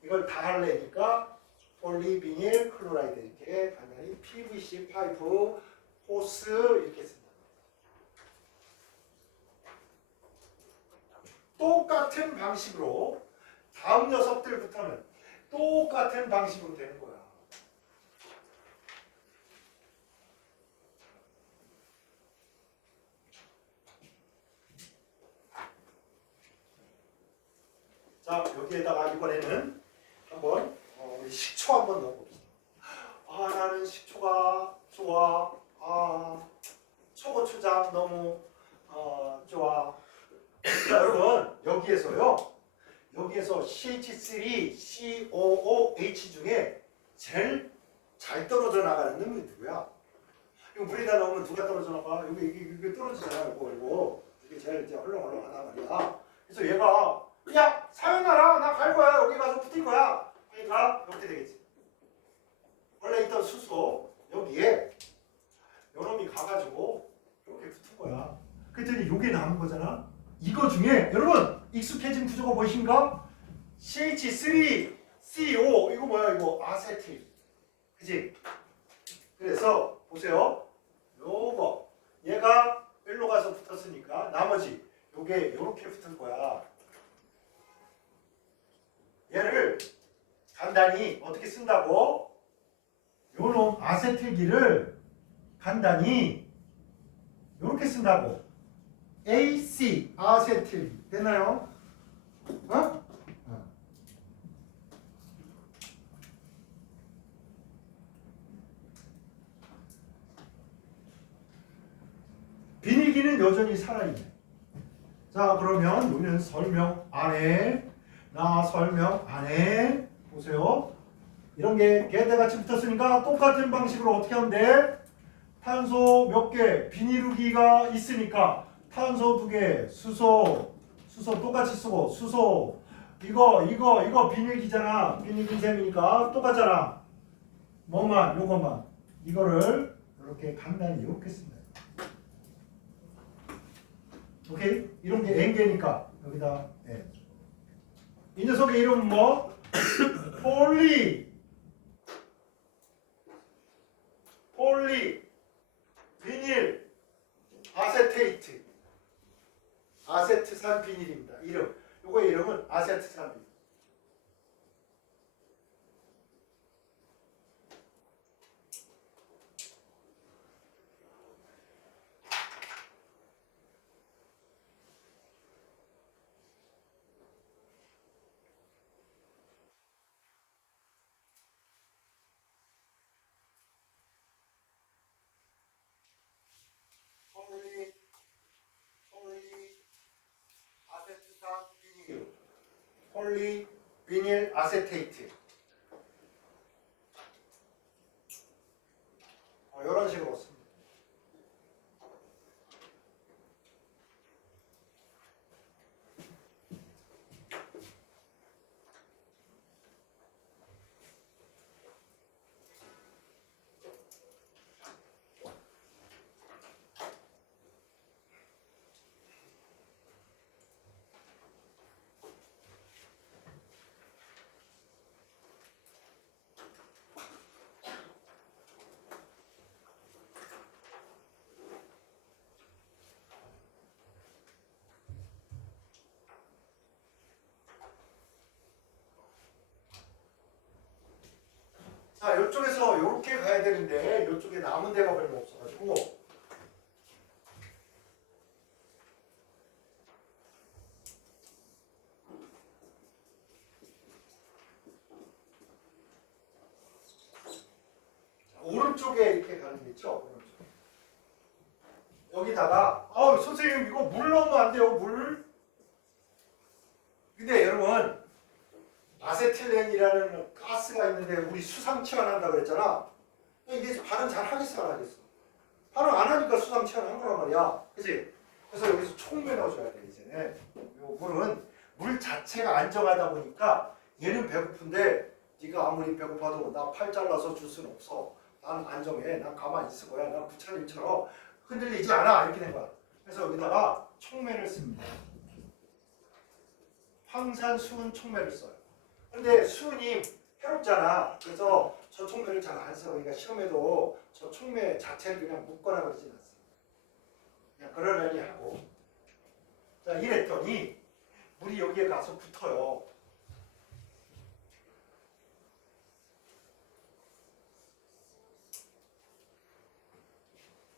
이걸 다 하려니까 폴리 비닐 클로라이드 이렇게 간단히 PVC 파이프 호스 이렇게 쓴다. 똑같은 방식으로 다음 녀석들부터는 똑같은 방식으로 되는 거야. 자, 여기에다가 이번에는 한번 우리 식초 한번 넣어봅시다. 아, 나는 식초가 좋아. 아, 초고추장 너무 좋아. 자, 여러분 여기에서 CH3COOH 중에 제일 잘 떨어져 나가는 놈이 누구야? 이거 물에다 넣으면 누가 떨어져 나가? 이게 떨어지잖아. 이게 제일 이제 헐렁헐렁하단 말이야. 그래서 얘가 야, 사연아라, 나 갈 거야. 여기 가서 붙을 거야. 그러니까 이렇게 되겠지. 원래 있던 수소 여기에 요놈이 가가지고 이렇게 붙은 거야. 그랬더니 요게 남은 거잖아. 이거 중에 여러분 익숙해진 구조가 무엇인가? CH3CO 이거 뭐야? 이거 아세틸. 그지? 그래서 보세요. 요거 얘가 일로 가서 붙었으니까 나머지 요게 요렇게 붙은 거야. 얘를 간단히 어떻게 쓴다고? 요놈 아세틸기를 간단히 요렇게 쓴다고. AC 아세틸기 됐나요? 비닐기는 여전히 살아있네. 자, 그러면 여기는 설명 안에 설명 안에 보세요. 이런 게 개대같이 붙었으니까 똑같은 방식으로 어떻게 하면 돼? 탄소 몇 개, 비닐우기가 있으니까 탄소 2개, 수소 똑같이 쓰고 수소 이거 비닐기잖아. 비닐기 셈이니까 똑같잖아. 요것만 이거를 이렇게 간단히 이렇게 씁니다. 오케이? 이런 게 N개니까 여기다 N. 이 녀석의 이름은 뭐? 폴리 비닐 아세테이트 아세트산 비닐입니다. 요거의 이름은 아세트산 비닐. 폴리 비닐 아세테이트 이런 식으로 씁니다. 자, 이쪽에서 이렇게 가야 되는데 이쪽에 남은 데가 별로 없어가지고 오른쪽에 이렇게 가는 게 있죠. 오른쪽. 여기다가 선생님 이거 물 넣으면 안 돼요. 물. 근데 여러분 아세틸렌이라는 가스가 있는데 우리 수상 치환한다 그랬잖아. 이게 발음 잘 하겠어 안 하겠어? 발음 안 하니까 수상 치환한 거란 말이야. 그치? 그래서 여기서 총매 넣어줘야 돼 이제. 요 물은 물 자체가 안정하다 보니까 얘는 배고픈데 네가 아무리 배고파도 나 팔 잘라서 줄 수는 없어. 나는 안정해. 난 가만히 있을 거야. 난 부처님처럼 흔들리지 않아. 이렇게 된 거야. 그래서 여기다가 촉매를 씁니다. 황산 수은 촉매를 써요. 근데 수은이 해롭잖아. 그래서 저 촉매를 잘 안 써. 그러니까 시험에도 저 촉매 자체를 그냥 묶거나 그러진 않습니다. 그냥 그러려니 하고. 자, 이랬더니 물이 여기에 가서 붙어요.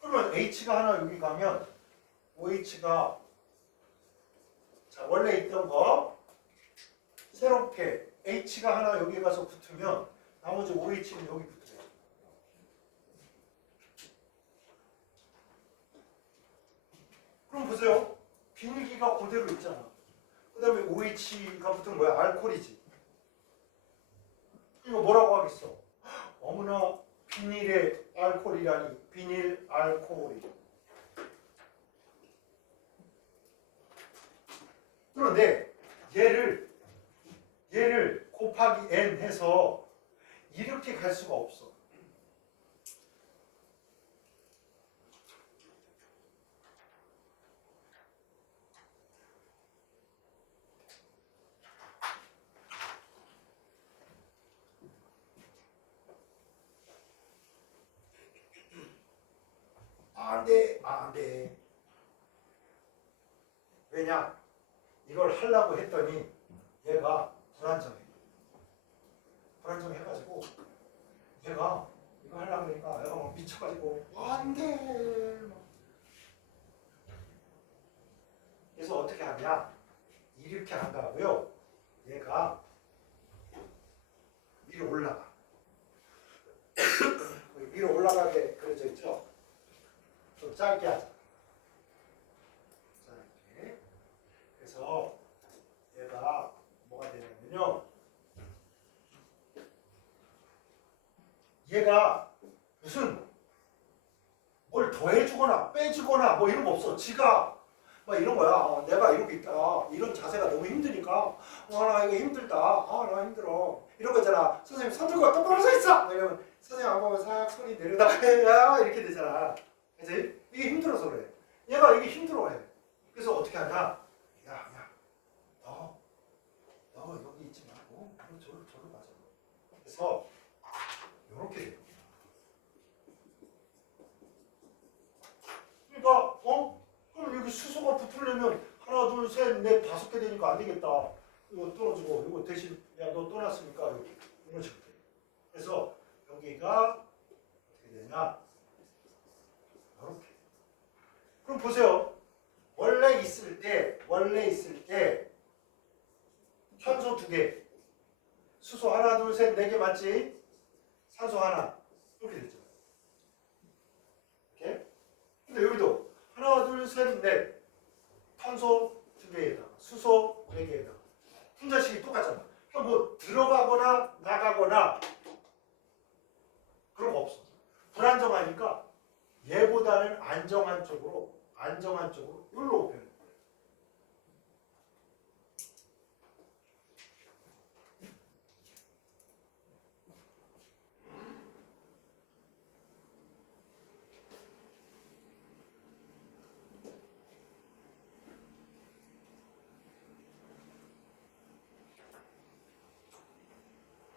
그러면 H가 하나 여기 가면 OH가 자 원래 있던 거 새롭게 H가 하나 여기 가서 붙으면 나머지 OH는 여기 붙어요. 그럼 보세요. 비닐기가 그대로 있잖아. 그 다음에 OH가 붙은 거야. 알코올이지. 이거 뭐라고 하겠어? 어머나 비닐의 알코올이라니. 비닐 알코올이. 그런데 얘를 곱하기 n 해서 이렇게 갈 수가 없어. 안 돼, 안 돼. 왜냐? 이걸 하려고 했더니 얘가 불안정해. 불안정해가지고 얘가 이거 하려고 하니까 얘가 막 미쳐가지고 안 돼. 그래서 어떻게 하냐? 이렇게 안 가고요. 얘가 위로 올라가. 위로 올라가게 그려져 있죠? 좀 짧게 하자. 짧게. 그래서 얘가 뭐가 되냐면요. 얘가 무슨 뭘 더해주거나 빼주거나 뭐 이런 거 없어. 지가 막 이런 거야. 내가 이러고 있다. 이런 자세가 너무 힘드니까 나 이거 힘들다. 나 힘들어. 이런 거 있잖아. 선생님 손 들고 똑바로 서 있어. 이러면 선생님 안 보면 싹 소리 내려다 야 이렇게 되잖아. 그래서 이게 힘들어서 그래. 얘가 이게 힘들어해. 그래서 어떻게 하냐? 야, 너 여기 있지 말고 저로 가자. 그래서 이렇게 돼요. 그러니까 그럼 여기 수소가 붙으려면 하나, 둘, 셋, 넷, 5개 되니까 안 되겠다. 이거 떨어지고 이거 대신 야 너 떠났으니까 여기 이런 식으로 돼. 그래서 여기가 어떻게 되냐? 이렇게. 그럼 보세요. 원래 있을 때 산소 2개, 수소 하나, 둘, 셋, 4개 맞지? 산소 하나 이렇게 됐죠. 이렇게. 근데 여기도 하나, 둘, 셋, 넷, 탄소 2개에다가 수소 4개에다가 분자식이 똑같잖아. 그럼 뭐 들어가거나 나가거나 그런 거 없어. 불안정하니까 얘보다는 안정한 쪽으로 여기로 변해.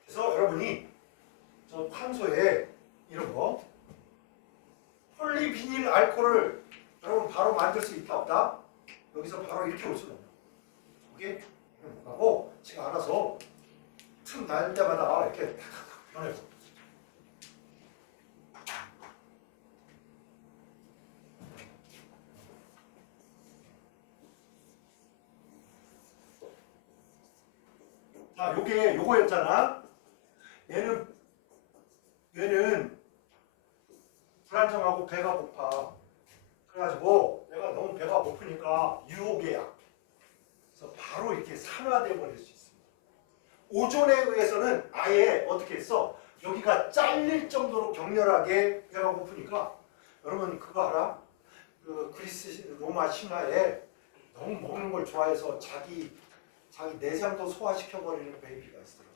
그래서 여러분이 저 탄소에 이런 거 폴리비닐 알코올을 여러분 바로 만들 수 있다 없다? 여기서 바로 이렇게 올 수는 없나? 오케이? 하고 지가 알아서 틈 날 때마다 이렇게 탁탁탁 변해서 자 요거였잖아. 얘는 불안정하고 배가 고파. 그래가지고 내가 너무 배가 고프니까 유혹이야. 그래서 바로 이렇게 산화돼 버릴 수 있습니다. 오존에 의해서는 아예 어떻게 했어? 여기가 잘릴 정도로 격렬하게 배가 고프니까 여러분 그거 알아? 그 그리스 로마 신화에 너무 먹는 걸 좋아해서 자기 내장도 소화시켜 버리는 베이비가 있어요.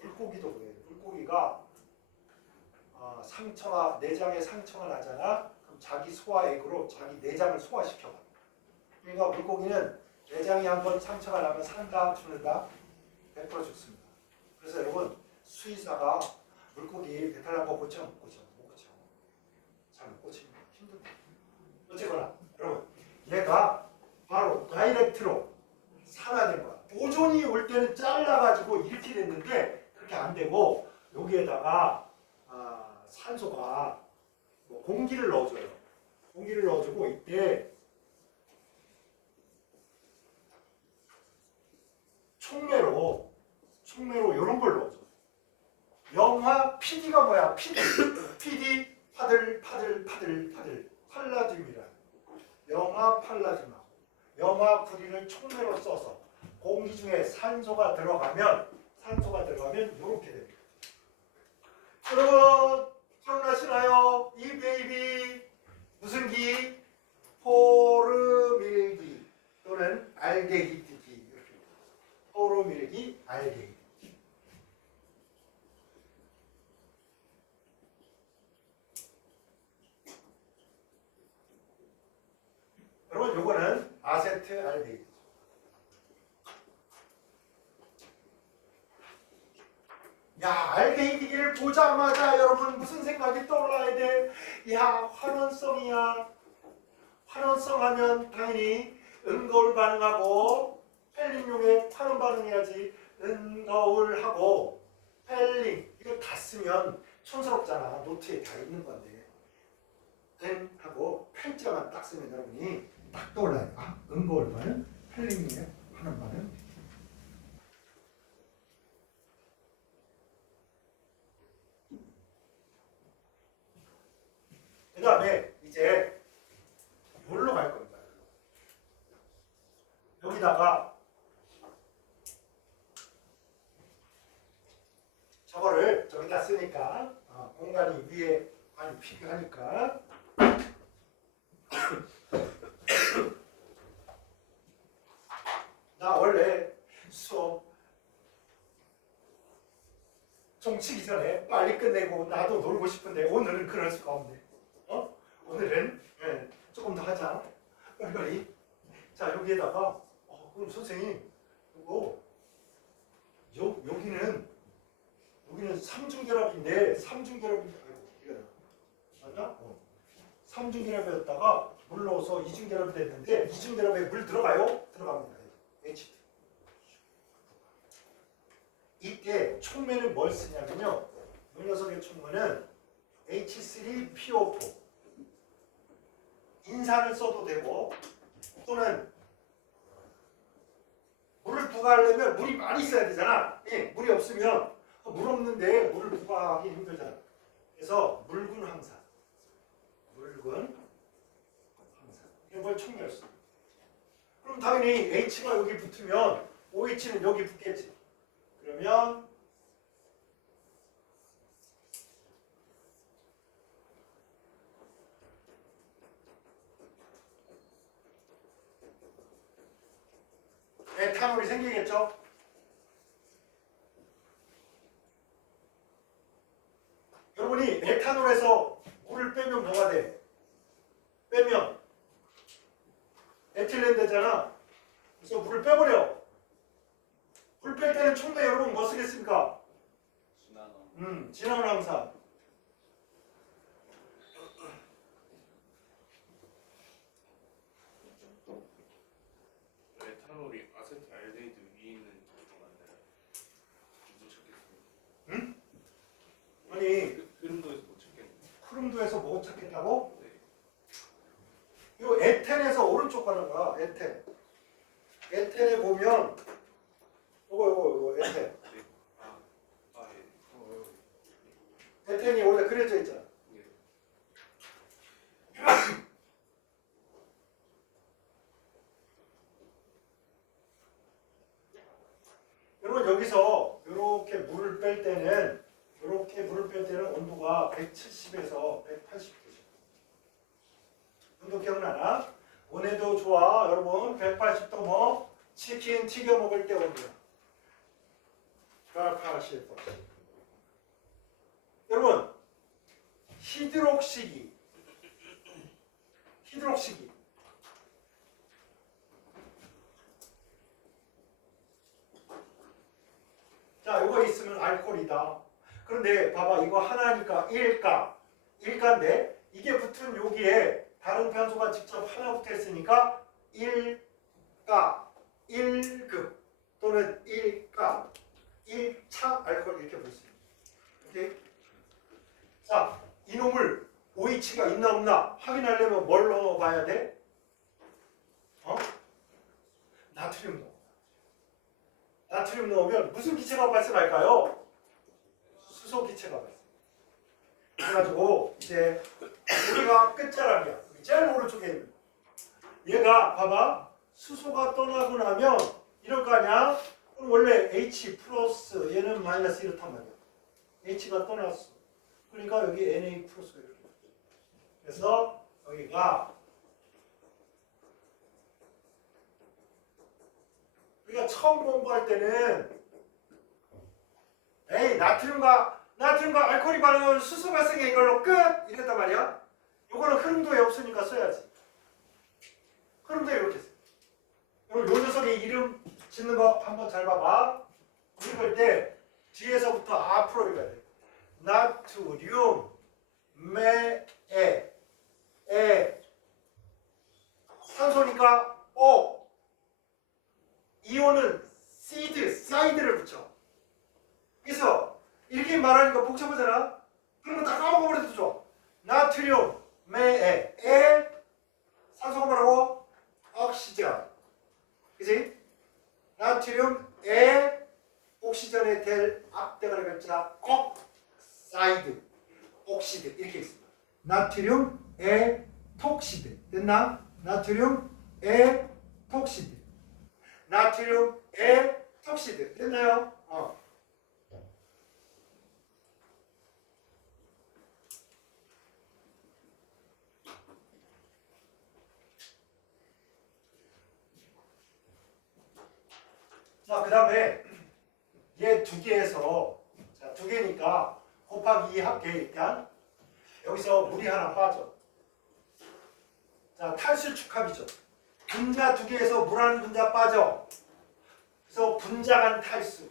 물고기도 그래. 물고기가 상처가 내장에 상처가 나잖아. 그럼 자기 소화액으로 자기 내장을 소화시켜 봐. 그러니까 물고기는 내장이 한번 상처가 나면 산다 죽는다 100% 죽습니다. 그래서 여러분 수의사가 물고기 배탈 난거 고쳐 못 고쳐 잘 못 고칩니다. 힘듭니다. 어쨌거나 여러분 얘가 바로 다이렉트로 산화된 거야. 오존이 올 때는 잘라가지고 이렇게 됐는데 그렇게 안 되고 여기에다가 산소가 뭐 공기를 넣어줘요. 공기를 넣어주고 이때 촉매로 이런 걸 넣어줘. 영화 PD가 뭐야? PD 파들 팔라듐이라. 영화 팔라듐하고 영화 구리를 촉매로 써서 공기 중에 산소가 들어가면 이렇게 됩니다. 여러분 기억나시나요? 이 베이비 무슨 기? 포르밀기 또는 알데히드기 이렇게. 포르밀기, 알데히드. 여러분 요거는 아세트알데히드. 야, 알데히드기를 보자마자 여러분 무슨 생각이 떠올라야 돼? 야, 환원성이야. 환원성 하면 당연히 은거울 반응하고 펠린용에 환원 반응해야지. 은거울하고 펠린 이거 다 쓰면 촌스럽잖아. 노트에 다 있는 건데. 은하고 펠자만 딱 쓰면 여러분이 딱 떠올라요. 아, 은거울 반응, 펠린용에 환원 반응. 그 다음에 이제 여기로 갈 겁니다. 여기다가 저거를 저기다 쓰니까 공간이 위에 많이 필요하니까 나 원래 수업 종치기 전에 빨리 끝내고 나도 놀고 싶은데 오늘은 그럴 수가 없네. 오늘은 조금 더 하자. 빨리. 자 여기에다가 그럼 선생님 이거 여기는 삼중결합인데 아이고 이거 맞나? 삼중결합이었다가 물 넣어서 이중결합이 됐는데 이중결합에 물 들어가요? 들어갑니다. H2. 이때 촉매는 뭘 쓰냐면요. 이 녀석의 촉매는 H3PO4 인산을 써도 되고 또는 물을 부과하려면 물이 많이 있어야 되잖아. 물이 없으면 물 없는데 물을 부과하기 힘들잖아. 그래서 묽은 황산 이걸 촉매를 써. 그럼 당연히 H가 여기 붙으면 OH는 여기 붙겠지. 그러면 에탄올이 생기겠죠? 여러분이 에탄올에서 물을 빼면 뭐가 돼? 빼면 에틸렌 되잖아. 그래서 물을 빼버려. 물 뺄 때는 촉매 여러분 뭐 쓰겠습니까? 진화는 항상 에탄올이 아세트알데히드 위에 있는 거 맞나요? 못 찾겠습니다. 응? 아니 흐름도에서 못 찾겠는데. 크룸도에서 못 찾겠다고? 네. 요 에텐에서 오른쪽 가는 거야. 에텐에 보면 요거 에텐. 예. 에텐이 원래 그려져 있잖아. 예. 이렇게 물을 뺄 때는 온도가 170에서 180도죠. 온도 기억나나? 온해도 좋아. 여러분 180도 뭐 치킨 튀겨 먹을 때 온도야. 180도. 여러분 히드록시기 자, 이거 있으면 알코올이다. 그런데 봐봐, 이거 하나니까 1가인데 이게 붙은 여기에 다른 변소가 직접 하나 붙어있으니까 1가, 1급 또는 1가, 1차 알코올 이렇게 볼 수 있습니다. 오케이? 자, 이놈을 OH가 있나 없나 확인하려면 뭘 넣어봐야 돼? 나트륨 넣어. 나트륨 넣으면 무슨 기체가 발생할까요? 수소 기체가 발생. 그래가지고 이제 우리가 끝자락이야. 제일 오른쪽에 있는 얘가 봐봐. 수소가 떠나고 나면 이럴 거 아니야? 그럼 원래 H 플러스 얘는 마이너스 이렇단 말이야. H가 떠났어. 그러니까 여기 Na 플러스가 이렇게. 그래서 여기가 우리가 처음 공부할 때는 에이 나트륨과 알코올이 발생하면 수소 발생해 이걸로 끝! 이랬단 말이야. 이거는 흐름도에 없으니까 써야지. 흐름도에 이렇게 써. 그럼 요 녀석의 이름 짓는 거 한번 잘 봐봐. 읽을 때 뒤에서부터 앞으로 읽어야 돼. 나트륨 에 산소니까 O 이온은 사이드를 붙여. 그래서 이렇게 말하니까 복잡하잖아. 그런 거 다 까먹어버려도 좋아. 나트륨 에 산소가 뭐라고? 옥시전. 그치? 나트륨 에 옥시전에 될 앞대가리 글자 옥사이드 옥시드 이렇게 있습니다. 나트륨 에 톡시드 됐나? 나트륨 에 톡시드 나트륨 에 톡시드 됐나요? 자, 그 다음에 얘 두 개에서 자, 두 개니까 곱하기 2 할게. 일단 여기서 물이 하나 빠져. 자, 탈수축합이죠. 분자 두 개에서 물 한 분자 빠져. 그래서 분자간 탈수.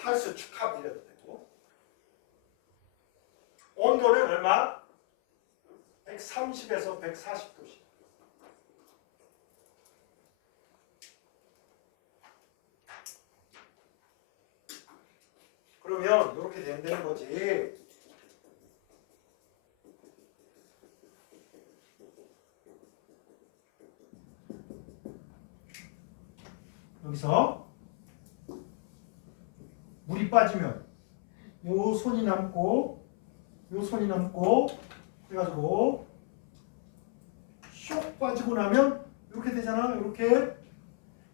탈수축합 이래도 되고. 온도는 얼마? 130에서 140도씩. 그러면 이렇게 된다는 거지. 여기서 물이 빠지면 요 손이 남고 요 손이 남고 그래가지고 쇽 빠지고 나면 이렇게 되잖아. 이렇게.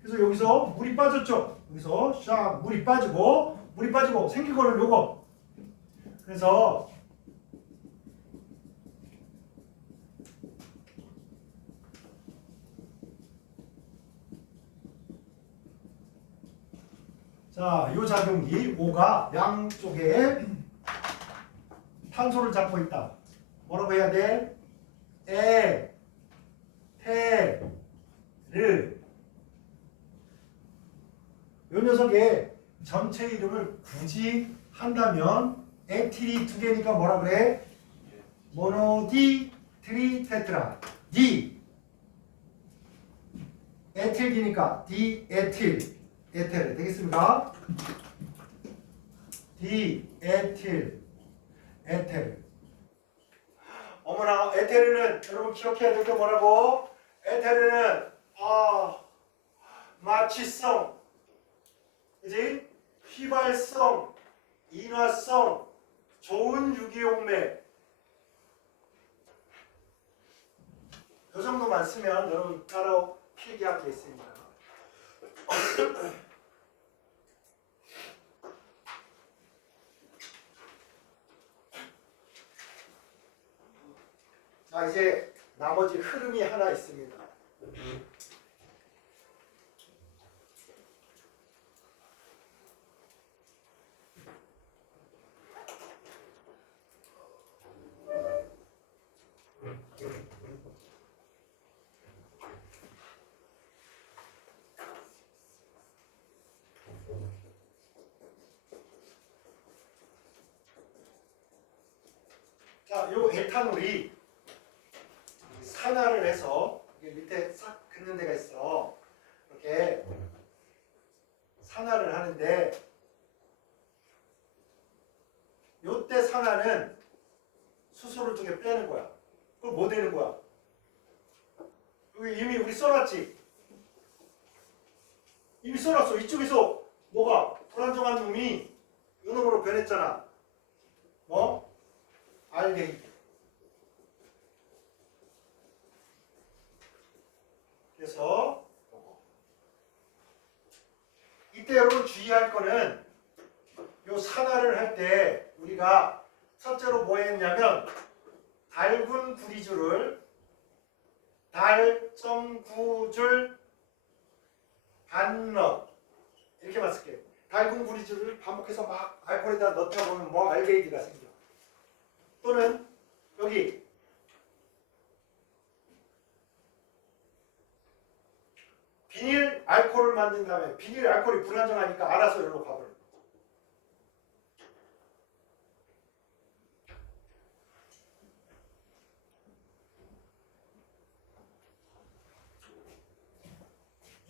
그래서 여기서 물이 빠졌죠. 여기서 샥 물이 빠지고 생긴 거는 요거. 그래서 자, 요 작용기 O가 양쪽에 탄소를 잡고 있다. 뭐라고 해야 돼? 에테르. 요 녀석의 전체 이름을 굳이 한다면 에틸이 두 개니까 뭐라 그래? 모노디 트리테트라. D 에틸기니까 디에틸. 에테르 되겠습니까? 디에틸. 에테르. 어머나, 에테르는 여러분 기억해야 될 게 뭐라고? 에테르는 마취성, 그지? 휘발성, 인화성, 좋은 유기용매. 이 정도만 쓰면 여러분 따로 필기할 게 있습니다. 자, 이제 나머지 흐름이 하나 있습니다. 자, 요 에탄올이 산화를 해서 이게 밑에 싹 긋는 데가 있어. 이렇게 산화를 하는데 요때 산화는 수소를 두 개 빼는 거야. 그걸 뭐 되는 거야? 여기 이미 우리 써놨지? 이미 써놨어. 이쪽에서 뭐가 불안정한 놈이 이 놈으로 변했잖아. 뭐? 알데히드. 그래서 이때 여러분 주의할 거는 요 산화를 할 때 우리가 첫째로 뭐 했냐면 달군 구리줄을 달.9줄 반넣 이렇게만 쓸게요. 달군 구리줄을 반복해서 막 알코올에다 넣다 보면 뭐 알데히드가 생겨. 또는 여기 비닐 알코올을 만든 다음에 비닐 알코올이 불안정하니까 알아서 여기로 가버려.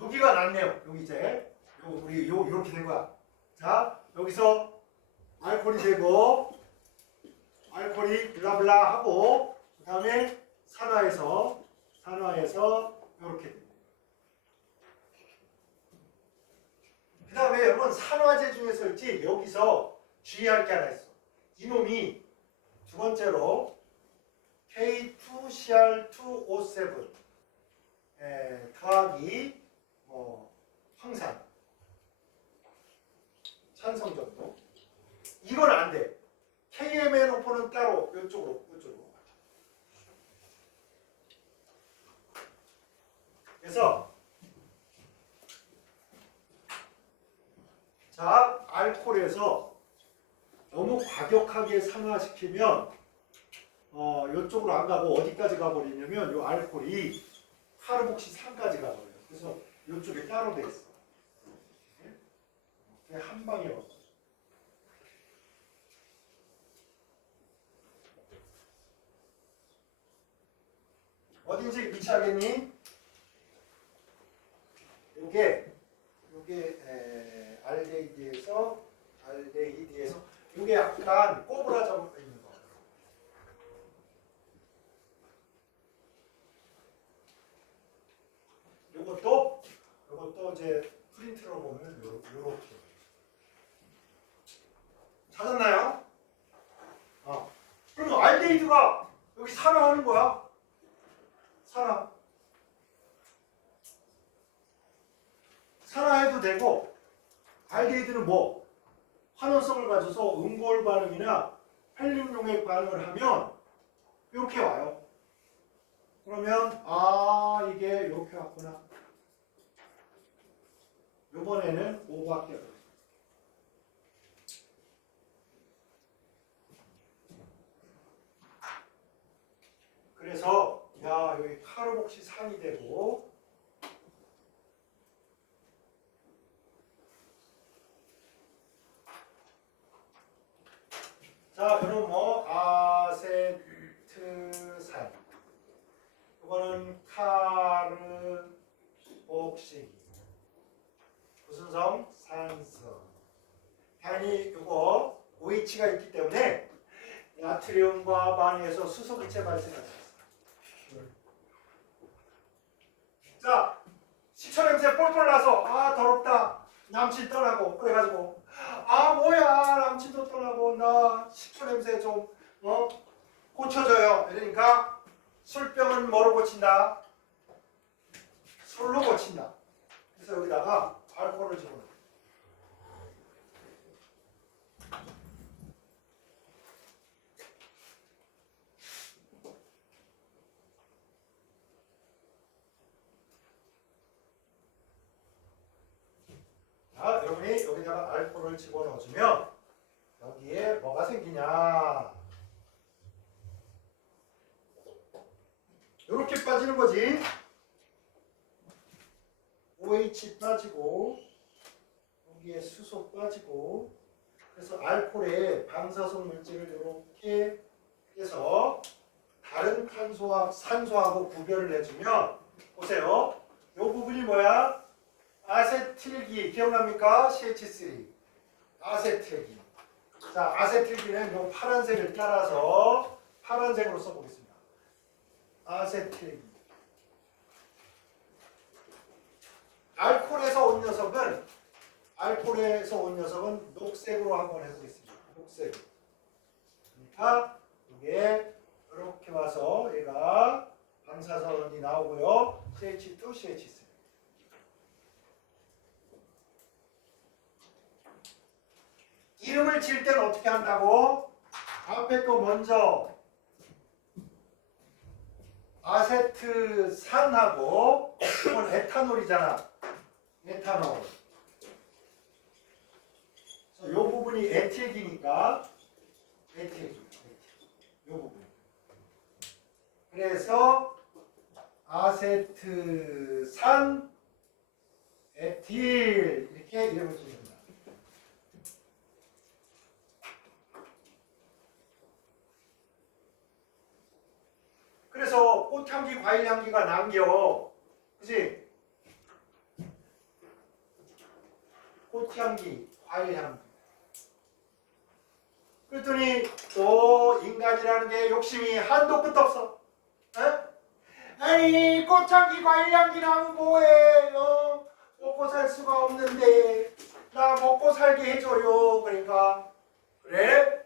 여기가 낫네요. 여기 이제 우리 요렇게 된 거야. 자, 여기서 알코올이 되고 알코올이 블라블라 하고 그다음에 산화해서 요렇게 됩니다. 그 다음에 여러분 산화제 중에서 있지 여기서 주의할 게 하나 있어. 이놈이 두 번째로 K2CR2O7 더하기 황산 산성 정도 이건 안 돼. KMNO4는 따로 이쪽으로 그래서 자, 알코올에서 너무 과격하게 산화시키면 이쪽으로 안 가고 어디까지 가버리냐면 이 알코올이 카르복시3까지 가버려요. 그래서 이쪽에 따로 돼 있어. 한 방에 왔어. 어딘지 미치하겠니? 요게 알데히드에서 요게 약간 꼬부라져 있는 거. 요것도 이제 프린트로 보면 요렇게 찾았나요? 그러면 알데히드가 여기 산화하는 거야. 산화해도 되고 알데히드는 뭐 환원성을 가져서 응골 반응이나 헬륨용액 반응을 하면 이렇게 와요. 그러면 이게 이렇게 왔구나. 이번에는 5밖에 없어요. 그래서 여기 카르복시3이 되고 자, 그럼 뭐 아세트산 이거는 카르복시 무슨 성? 산성. 당연히 이거 OH가 있기 때문에 나트륨과 반응해서 수소기체 발생할 수 있어요. 자, 식초 냄새 뻘뻘 나서 더럽다. 남친 떠나고 그래가지고 뭐야 남친도 떠나고 나 식초 냄새 좀 고쳐줘요. 이러니까 술병은 뭐로 고친다? 술로 고친다. 그래서 여기다가 알코올을 집어넣어. 자, 여러분이 여기다가 알코올을 집어넣어주면 여기에 뭐가 생기냐? 이렇게 빠지는 거지. OH 빠지고 여기에 수소 빠지고 그래서 알코올의 방사성 물질을 이렇게 해서 다른 탄소와 산소하고 구별을 해주면 보세요. 이 부분이 뭐야? 아세틸기 기억납니까? CH3 아세틸기. 자, 아세틸기는 이 파란색을 따라서 파란색으로 써보겠습니다. 아세틸기. 알코올에서 온 녀석은 녹색으로 한번 해보겠습니다. 녹색. 그러니까 이게 이렇게 와서 얘가 방사선이 나오고요. CH2, CH3. 이름을 지을 때는 어떻게 한다고? 앞에 거 먼저 아세트산하고 이건 에탄올이잖아. 에탄올. 이 부분이 에틸기니까 에틸기. 이 부분. 그래서 아세트산 에틸 이렇게 이름을 지습니다. 그래서 꽃향기, 과일향기가 남겨. 그치? 꽃향기, 과일향기. 그랬더니 또 인간이라는 게 욕심이 한도 끝 없어. 에? 아니 꽃향기, 과일향기 나면 뭐해? 먹고 살 수가 없는데 나 먹고 살게 해줘요. 그러니까 그래?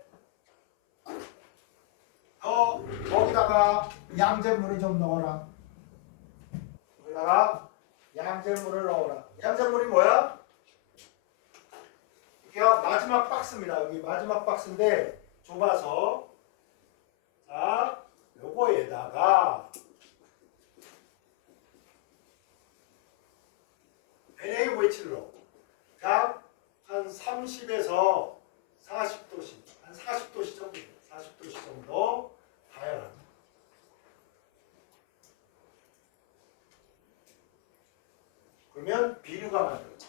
거기다가 양잿물을 좀 넣어라. 거기다가 양잿물을 넣어라. 양잿물이 뭐야? 이게 마지막 박스입니다. 여기 마지막 박스인데 좁아서 자 요거에다가 NaOH를 넣어. 약 한 30에서 40도씨, 한 40도씨 정도, 40도씨 정도 다열합니다. 그러면 비누가 만들어져.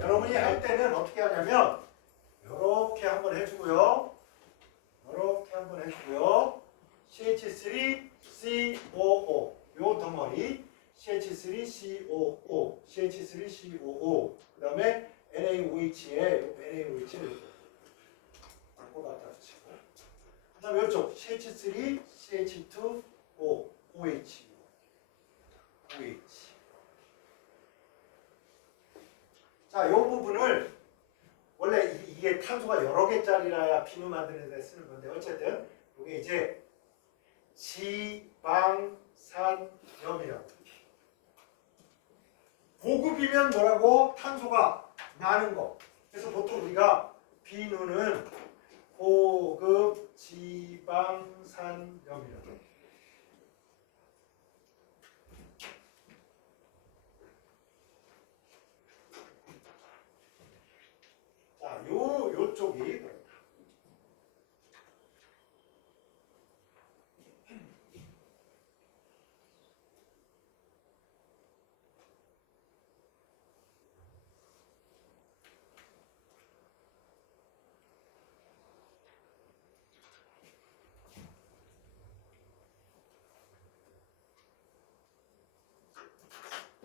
여러분이 할 때는 어떻게 하냐면 이렇게 한번 해주고요. 이렇게 한번 해주고요. CH3COO 요 덩어리 CH3COO CH3COO 그 다음에 NaOH에 NaOH를 갖고 갖다 주시고 그 다음에 이쪽 CH3 CH2O OH OH 자, 이 부분을 원래 이게 탄소가 여러 개짜리라야 비누 만드는 데 쓰는 건데 어쨌든 이게 이제 지방산염이라고. 고급이면 뭐라고? 탄소가 많은 거. 그래서 보통 우리가 비누는 고급 지방산염이라고. 자, 요쪽이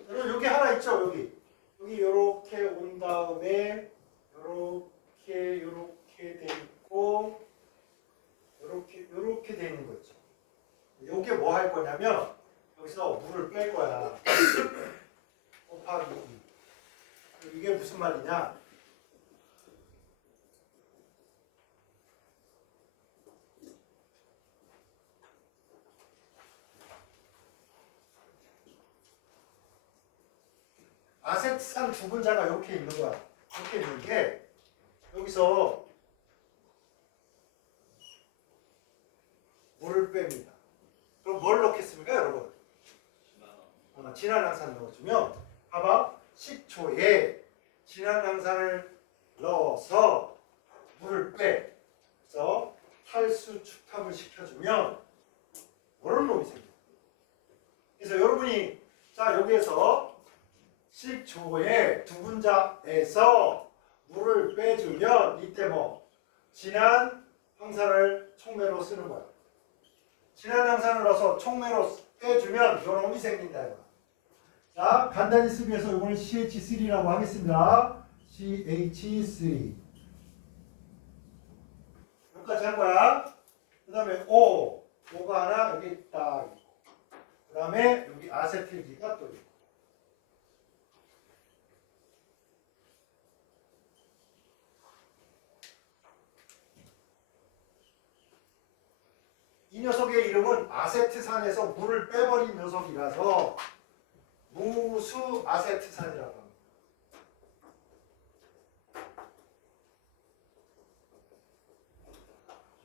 여러분 여기 하나 있죠. 여기 요렇게 온 다음에 요렇게 돼 있고 요렇게 돼 있는 거 있죠. 요게 뭐 할 거냐면 여기서 물을 뺄 거야. 곱하기 무슨 말이냐? 아세트산 두 분자가 이렇게 있는 거야. 이렇게 있는 게 여기서 물을 뺍니다. 그럼 뭘 넣겠습니까, 여러분? 진한항산 넣어주면 봐봐. 식초에 진한항산을 넣어서 물을 빼. 그래서 탈수 축합을 시켜주면 이런 놈이 생겨. 그래서 여러분이 자 여기에서 식초에 두 분자에서 물을 빼주면 이때 뭐 진한 항산을 촉매로 쓰는 거야. 진한 항산을 넣어서 촉매로 빼주면 요놈이 생긴다 이거야. 자 간단히 쓰기 위해서 이거는 CH3라고 하겠습니다. CH3 여기까지 한 거야. 그 다음에 O가 하나 여기 딱 있고 그 다음에 여기 아세틸기가 또 있고 이 녀석의 이름은 아세트산에서 물을 빼버린 녀석이라서 무수 아세트산이라고 합니다.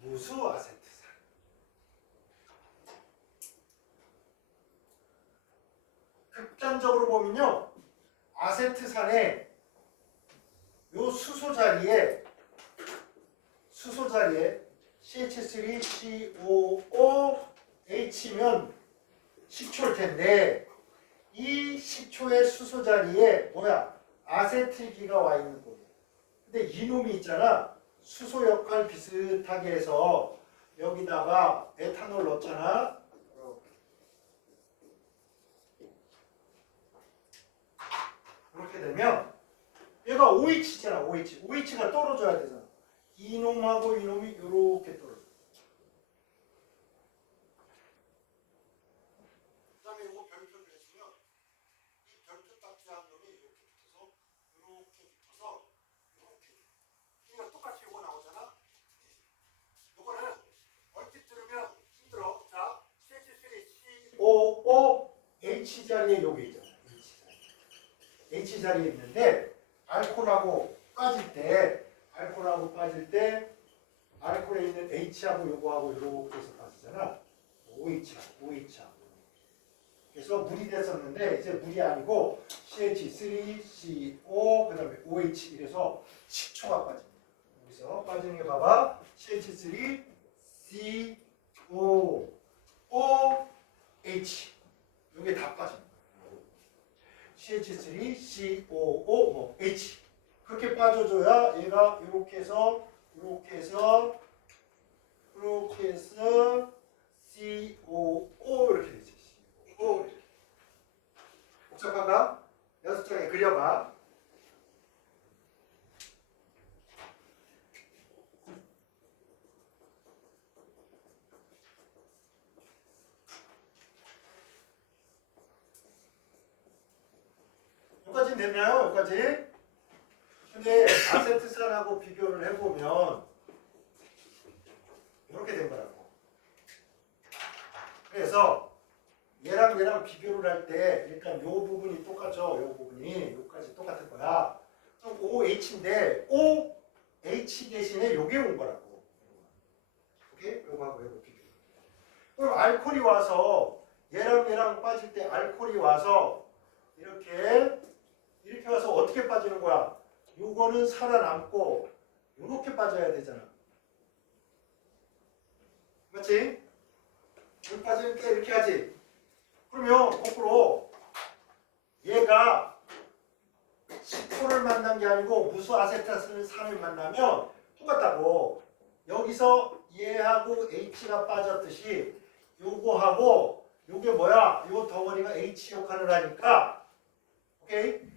무수 아세트산. 극단적으로 보면요, 아세트산의 요 수소 자리에 CH3COOH면 식초일 텐데 이 식초의 수소 자리에 뭐야? 아세틸기가 와 있는 거예요. 근데 이놈이 있잖아. 수소 역할 비슷하게 해서 여기다가 에탄올 넣었잖아. 이렇게 되면 얘가 OH잖아. OH가 떨어져야 되잖아. 이놈하고 이놈이 이렇게 떨어져. 그 다음에 이거 별표를 해주면 이 별표 딱지 한 놈이 이렇게 붙어서 이거 똑같이 이거 나오잖아. 이거는 얼핏 들으면 힘들어. 자, CH3COOH 자리에 여기 있잖아. H 자리에 있는데 알코올하고 빠질 때 알코올에 있는 H하고 요거하고 이렇게 해서 빠지잖아. OH하고. 그래서 물이 됐었는데 이제 물이 아니고 CH3CO 그다음에 OH 이래서 식초가 빠집니다. 여기서 빠지는 게 봐봐. CH3COOH 이게 다 빠집니다. CH3COOH 그렇게 빠져줘야 얘가 이렇게 해서 COO 이렇게 되지. CO 이렇게. 복잡한가? 6장에 그려봐. 여기까지 됐나요? 여기까지? 근데 아세트산하고 비교를 해보면 이렇게 된 거라고. 그래서 얘랑 비교를 할 때 일단 요 부분이 똑같죠. 요 부분이 여기까지 똑같을 거야. 그럼 OH인데 OH 대신에 요게 온 거라고. 오케이? 요거하고 요거 비교. 그럼 알코올이 와서 얘랑 빠질 때 알코올이 와서 이렇게 와서 어떻게 빠지는 거야? 요거는 살아남고 요렇게 빠져야 되잖아. 맞지? 이렇게 빠지니까 이렇게 하지. 그러면 거꾸로 얘가 식초를 만난 게 아니고 무수 아세트산을 만나면 똑같다고. 여기서 얘하고 H가 빠졌듯이 요거하고 요게 뭐야? 요 덩어리가 H 역할을 하니까 오케이?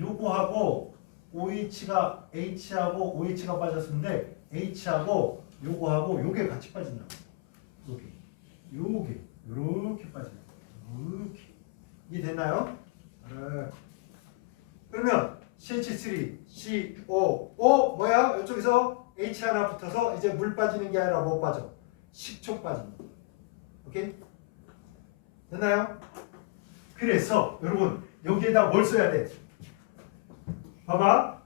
요거하고 OH가 H하고 OH가 빠졌는데 H하고 요거하고 요게 같이 빠진다고. 요게 요렇게 빠진다고. 이렇게. 이해됐나요? 그러면 CH3, CO, 뭐야? 이쪽에서 H 하나 붙어서 이제 물 빠지는 게 아니라 뭐 빠져? 식초 빠집니다. 오케이? 됐나요? 그래서 여러분 여기에다 뭘 써야 돼? 봐봐.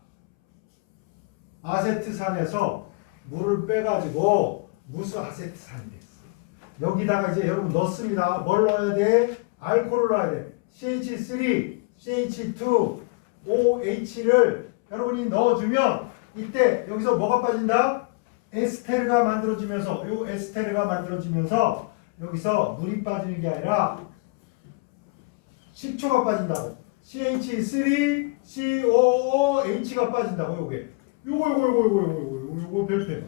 아세트산에서 물을 빼가지고 무수아세트산이 됐어. 여기다가 이제 여러분 넣습니다. 뭘 넣어야 돼? 알코올을 넣어야 돼. CH3, CH2, OH를 여러분이 넣어주면 이때 여기서 뭐가 빠진다? 에스테르가 만들어지면서 요 에스테르가 만들어지면서 여기서 물이 빠지는 게 아니라 식초가 빠진다고. CH3, COOH가 빠진다고. 요게 요거 별표가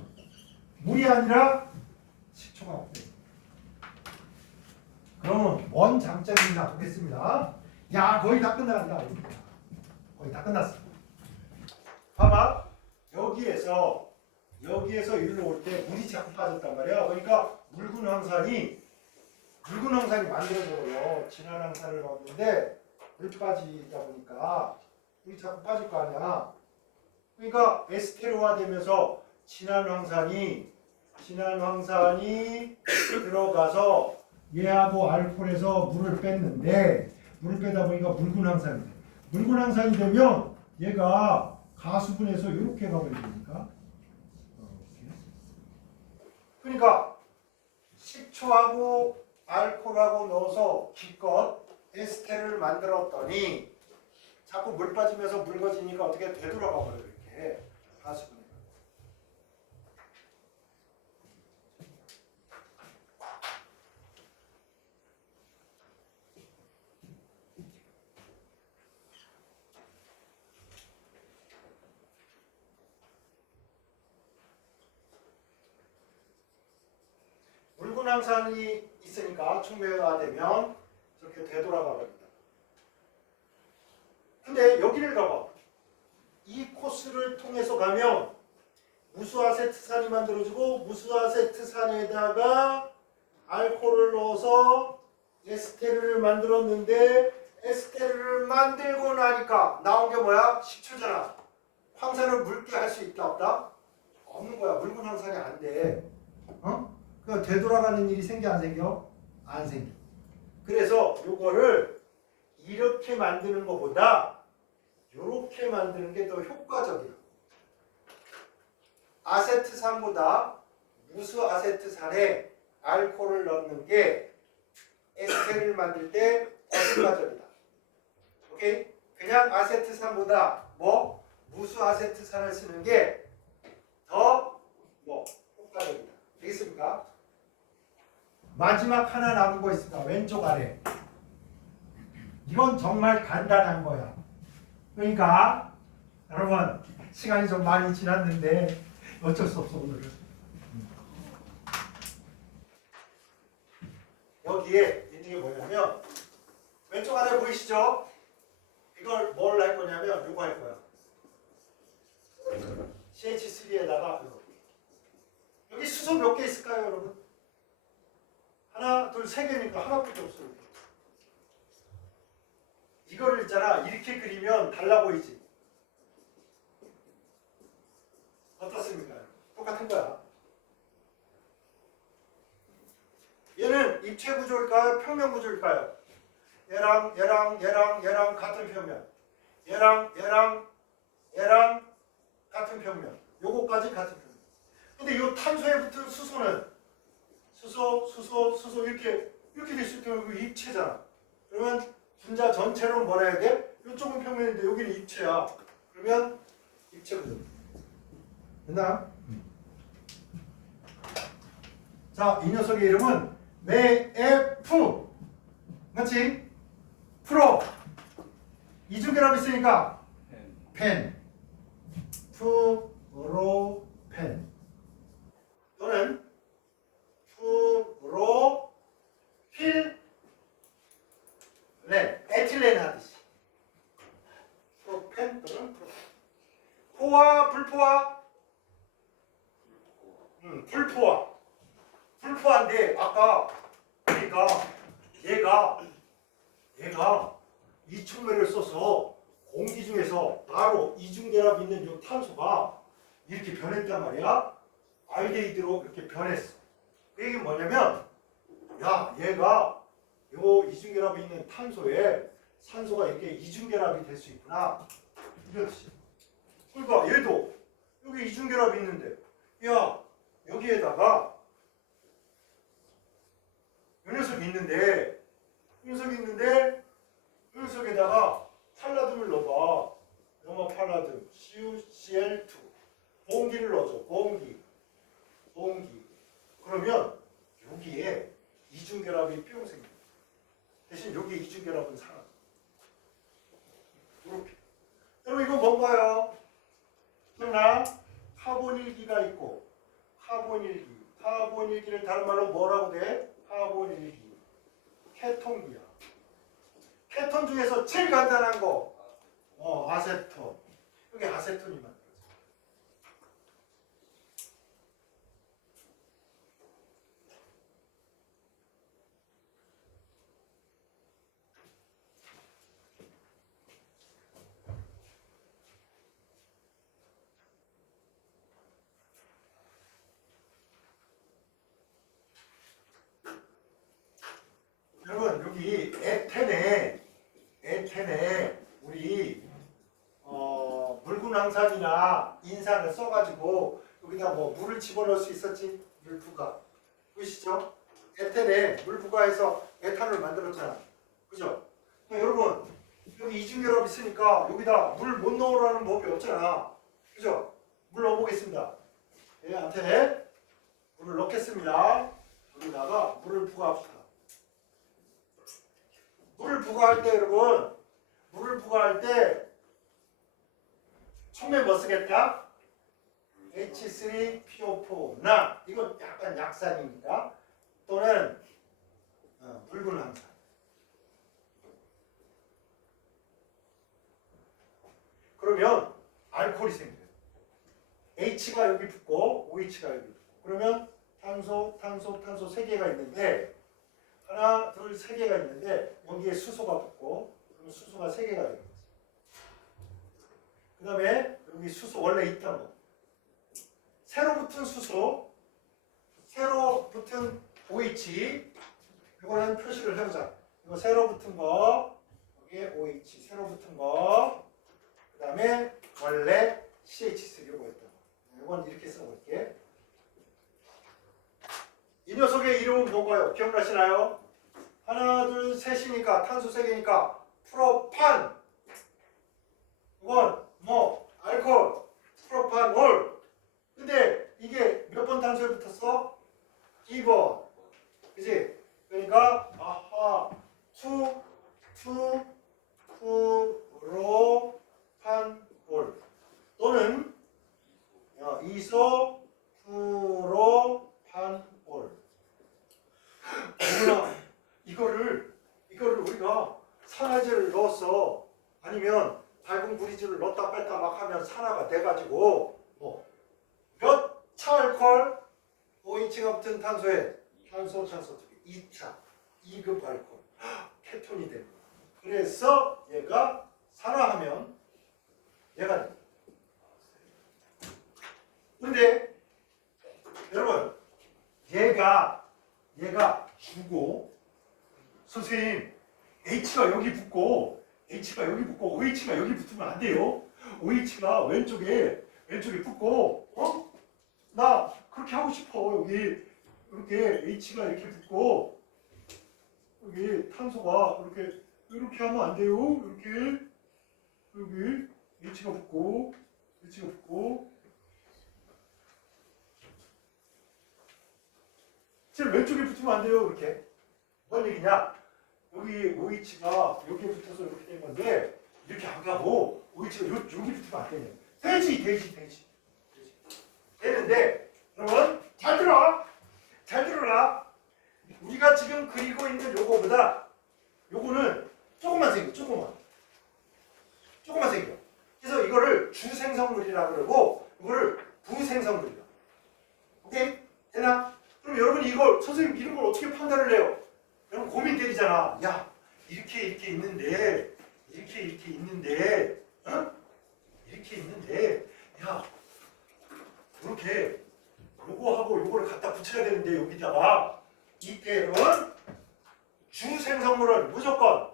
물이 아니라 식초가 없대. 그러면 뭔 장점이 있나 보겠습니다. 야, 거의 다 끝나간다. 거의 다 끝났어. 봐봐. 여기에서 일로 올 때 물이 자꾸 빠졌단 말이야. 그러니까 묽은 황산이 만들어져요. 진한 황산을 넣었는데 물 빠지다 보니까 물이 자꾸 빠질 거 아니야. 그러니까 에스테르화 되면서 진한 황산이 들어가서 얘하고 알코올에서 물을 뺐는데 물을 빼다 보니까 묽은 황산이 돼. 묽은 황산이 되면 얘가 가수분해서 이렇게 가버리니까. 그러니까 식초하고 알코올하고 넣어서 기껏 에스테르를 만들었더니 자꾸 물 빠지면서 묽어지니까 어떻게 되돌아가 버려요. 이렇게 가수분해. 묽은 황산이 있으니까 충매가 되면 저렇게 되돌아가 버립니다. 근데 여기를 가봐. 이 코스를 통해서 가면 무수아세트산이 만들어지고 무수아세트산에다가 알코올을 넣어서 에스테르를 만들었는데 에스테르를 만들고 나니까 나온 게 뭐야? 식초잖아. 황산을 묽게 할 수 있다 없다? 없는 거야. 묽은 황산이 안 돼. 그 되돌아가는 일이 생겨 안 생겨? 안 생겨. 그래서 요거를 이렇게 만드는 것보다 이렇게 만드는 게 더 효과적이야. 아세트산보다 무수아세트산에 알코올을 넣는 게 에스테르를 만들 때 더 효과적이다. 오케이? 그냥 아세트산보다 무수아세트산을 쓰는 게 더 효과적이다. 되겠습니까? 마지막 하나 남은 거 있습니다. 왼쪽 아래. 이건 정말 간단한 거야. 그러니까 여러분 시간이 좀 많이 지났는데 어쩔 수 없어 오늘은. 여기에 있는 게 뭐냐면 왼쪽 아래 보이시죠? 이걸 뭘 할 거냐면 이거 할 거야. CH3에다가 여기 수소 몇 개 있을까요, 여러분? 하나, 둘, 세 개니까 하나밖에 없어요. 이거를 있잖아. 이렇게 그리면 달라 보이지? 어떻습니까? 똑같은 거야. 얘는 입체 구조일까요? 평면 구조일까요? 얘랑 같은 평면. 얘랑 같은 평면. 요거까지 같은 평면. 근데 이 탄소에 붙은 수소는 수소 이렇게 될 수 있다면 이거 입체잖아. 그러면 분자 전체로 뭐라 해야 돼? 이쪽은 평면인데 여기는 입체야. 그러면 입체 구조. 됐나? 자, 이 녀석의 이름은 메에프. 맞지? 프로. 이중결합 있으니까 펜. 프로펜. 또는 프로필렌. 에틸렌 하듯이. 프로펜 또는 프로펜. 포화, 불포화. 불포화. 불포화인데 아까 얘가 이 촉매를 써서 공기 중에서 바로 이중결합 있는 이 탄소가 이렇게 변했단 말이야. 알데히드로 이렇게 변했어. 그 얘기는 뭐냐면 야 얘가 요 이중결합이 있는 탄소에 산소가 이렇게 이중결합이 될 수 있구나. 이런 뜻이야. 그러니까 얘도 여기 이중결합이 있는데 야 여기에다가 이 녀석이 있는데 이 녀석에다가 팔라듐을 넣어봐. 영어 팔라듐 CuCl2 공기를 넣어줘. 공기 그러면 여기에 이중결합이 뿅 생겨. 대신 여기 이중결합은 사라져. 이렇게. 여러분 이거 뭔가요? 기억나? 카본일기가 있고 카본일기를 다른 말로 뭐라고 돼? 카본일기 케톤기야. 케톤 중에서 제일 간단한 거 아세톤. 여기 아세톤이 만들어져. 여러분 여기 에텐에 우리 묽은황산이나 인산을 써가지고 여기다 뭐 물을 집어넣을 수 있었지. 물부가 보이시죠? 에텐에 물 부과해서 에탄올 만들었잖아. 그죠? 여러분 여기 이중결합 있으니까 여기다 물 못 넣으라는 법이 없잖아. 그죠? 물 넣어보겠습니다. 예, 에텐에 물을 넣겠습니다. 여기다가 물을 부과합시다. 물을 부과할 때 여러분 물을 부과할 때 처음에 뭐 쓰겠다? H3PO4 나 이건 약간 약산입니다. 또는 묽은황산. 그러면 알코올이 생겨요. H가 여기 붙고 OH가 여기 붙고 그러면 탄소 세 개가 있는데 하나, 둘, 세 개가 있는데 여기에 수소가 붙고 그러면 수소가 세 개가 되는 거지. 그 다음에 여기 수소 원래 있던 거. 새로 붙은 수소, 새로 붙은 OH 이거는 표시를 해보자. 이거 새로 붙은 거, 여기에 OH 새로 붙은 거, 그 다음에 원래 CH3 이거 있던 거. 이건 이렇게 써볼게. 이 녀석의 이름은 뭔가요? 기억나시나요? 하나, 둘, 셋이니까 탄소 세 개니까 프로판. 이건 뭐 알코올, 프로판올. 근데 이게 몇 번 탄소에 붙었어? 2번. 그지? 그러니까 아하 프로판올 또는 이소프로판올. 몰라. 이거를 우리가 산화제를 넣었어. 아니면 밝은 브리즈를 넣었다 뺐다 막 하면 산화가 돼가지고 몇 차 알코올 OH가 붙은 탄소에 탄소 2차 2급 알코올 케톤이 됩니다. 그래서 얘가 산화하면 얘가 됩니다. 근데 여러분 얘가 주고 선생님 H가 여기 붙고 OH가 여기 붙으면 안 돼요. OH가 왼쪽에 붙고 나 그렇게 하고 싶어. 여기 이렇게 H가 이렇게 붙고 여기 탄소가 이렇게 하면 안 돼요. 이렇게 여기 H가 붙고 제일 왼쪽에 붙으면 안 돼요. 이렇게 뭔 얘기냐? 여기 OH가 여기에 붙어서 이렇게 된 건데 이렇게 안 가고 OH가 여기 붙으면 안 되네. 되지. 되는데 여러분 잘 들어라. 우리가 지금 그리고 있는 요거보다 요거는 조금만 생겨. 그래서 이거를 주생성물이라 그러고 이거를 부생성물이라. 오케이? 되나? 그럼 여러분이 이걸 선생님 이런 걸 어떻게 판단을 해요? 여러분 고민 때리잖아. 야 이렇게 있는데 이렇게 있는데, 어? 이렇게 있는데, 야, 이렇게 요거하고 요거를 갖다 붙여야 되는데 여기다가 이때는 주 생성물은 무조건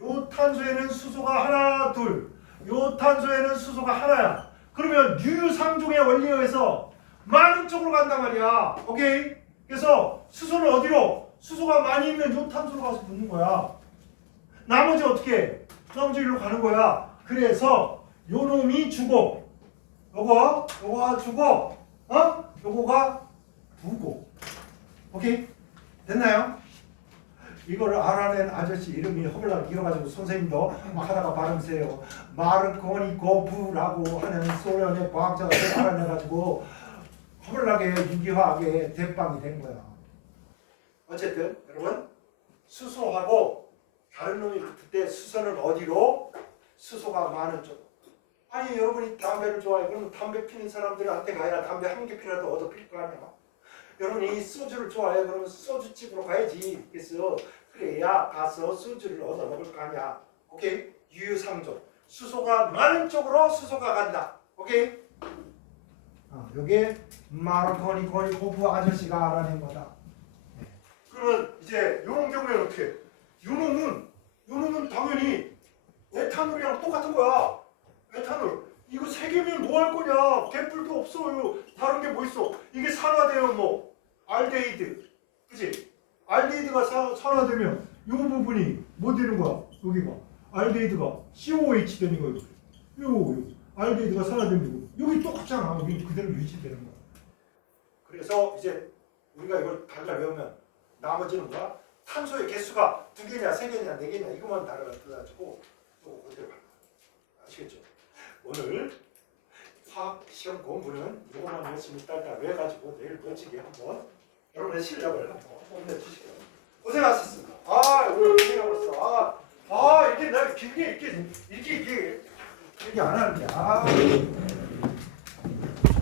요 탄소에는 수소가 하나, 둘, 요 탄소에는 수소가 하나야. 그러면 유유상종의 원리에 의해서 많은 쪽으로 간단 말이야. 오케이? 그래서 수소는 어디로? 수소가 많이 있는 요 탄소로 가서 붙는 거야. 나머지 어떻게 해? 나머지 일로 가는 거야. 그래서 요 놈이 주고 요거가 주고 요거가 부고. 오케이? 됐나요? 이거를 알아낸 아저씨 이름이 허블락 이어가지고 선생님도 막 하다가 발음세요. 마르코니코프라고 하는 소련의 과학자가 알아내가지고 허블락의 유기화학의 대빵이 된 거야. 어쨌든 여러분 수소하고 다른 놈이 붙을 때 수소는 어디로? 수소가 많은 쪽. 아니 여러분이 담배를 좋아해. 그러면 담배 피는 사람들한테 가야 담배 한 개 피라도 얻어 필 거 아니야. 여러분이 소주를 좋아해. 그러면 소주집으로 가야지. 그래서 그래야 가서 소주를 얻어 먹을 거 아니야. 오케이? 유유상종. 수소가 많은 쪽으로 수소가 간다. 오케이? 요게 마르코니코프 아저씨가 알아낸 거다. 네. 그러면 이제 요런 경우에는 어떻게 해? 요놈은 당연히 에탄올이랑 똑같은 거야. 에탄올. 이거 세 개면 뭐 할 거냐? 개뿔도 없어요. 다른 게 뭐 있어? 이게 산화돼요, 뭐. 알데히드. 그치? 알데히드가 산화되면 요 부분이 뭐 되는 거야? 여기가. 알데히드가 COH 되는 거예요. 요. 알데히드가 산화되는 거. 여기 똑같잖아. 여기 그대로 유지되는 거야. 그래서 이제 우리가 이걸 달라 외우면 나머지는 뭐야? 탄소의 개수가 2개냐, 3개냐, 4개냐 이것만 달라가지고 또 그대로 갈 거야. 아시겠죠? 오늘 화학 시험 공부는 이것만 열심히 딸딸 외워가지고 내일 멋지게 한번 여러분의 실력을 한번 뽐내주시고요. 고생하셨습니다. 오늘 고생하셨어. 이렇게 내가 길게 이렇게 안 하는데.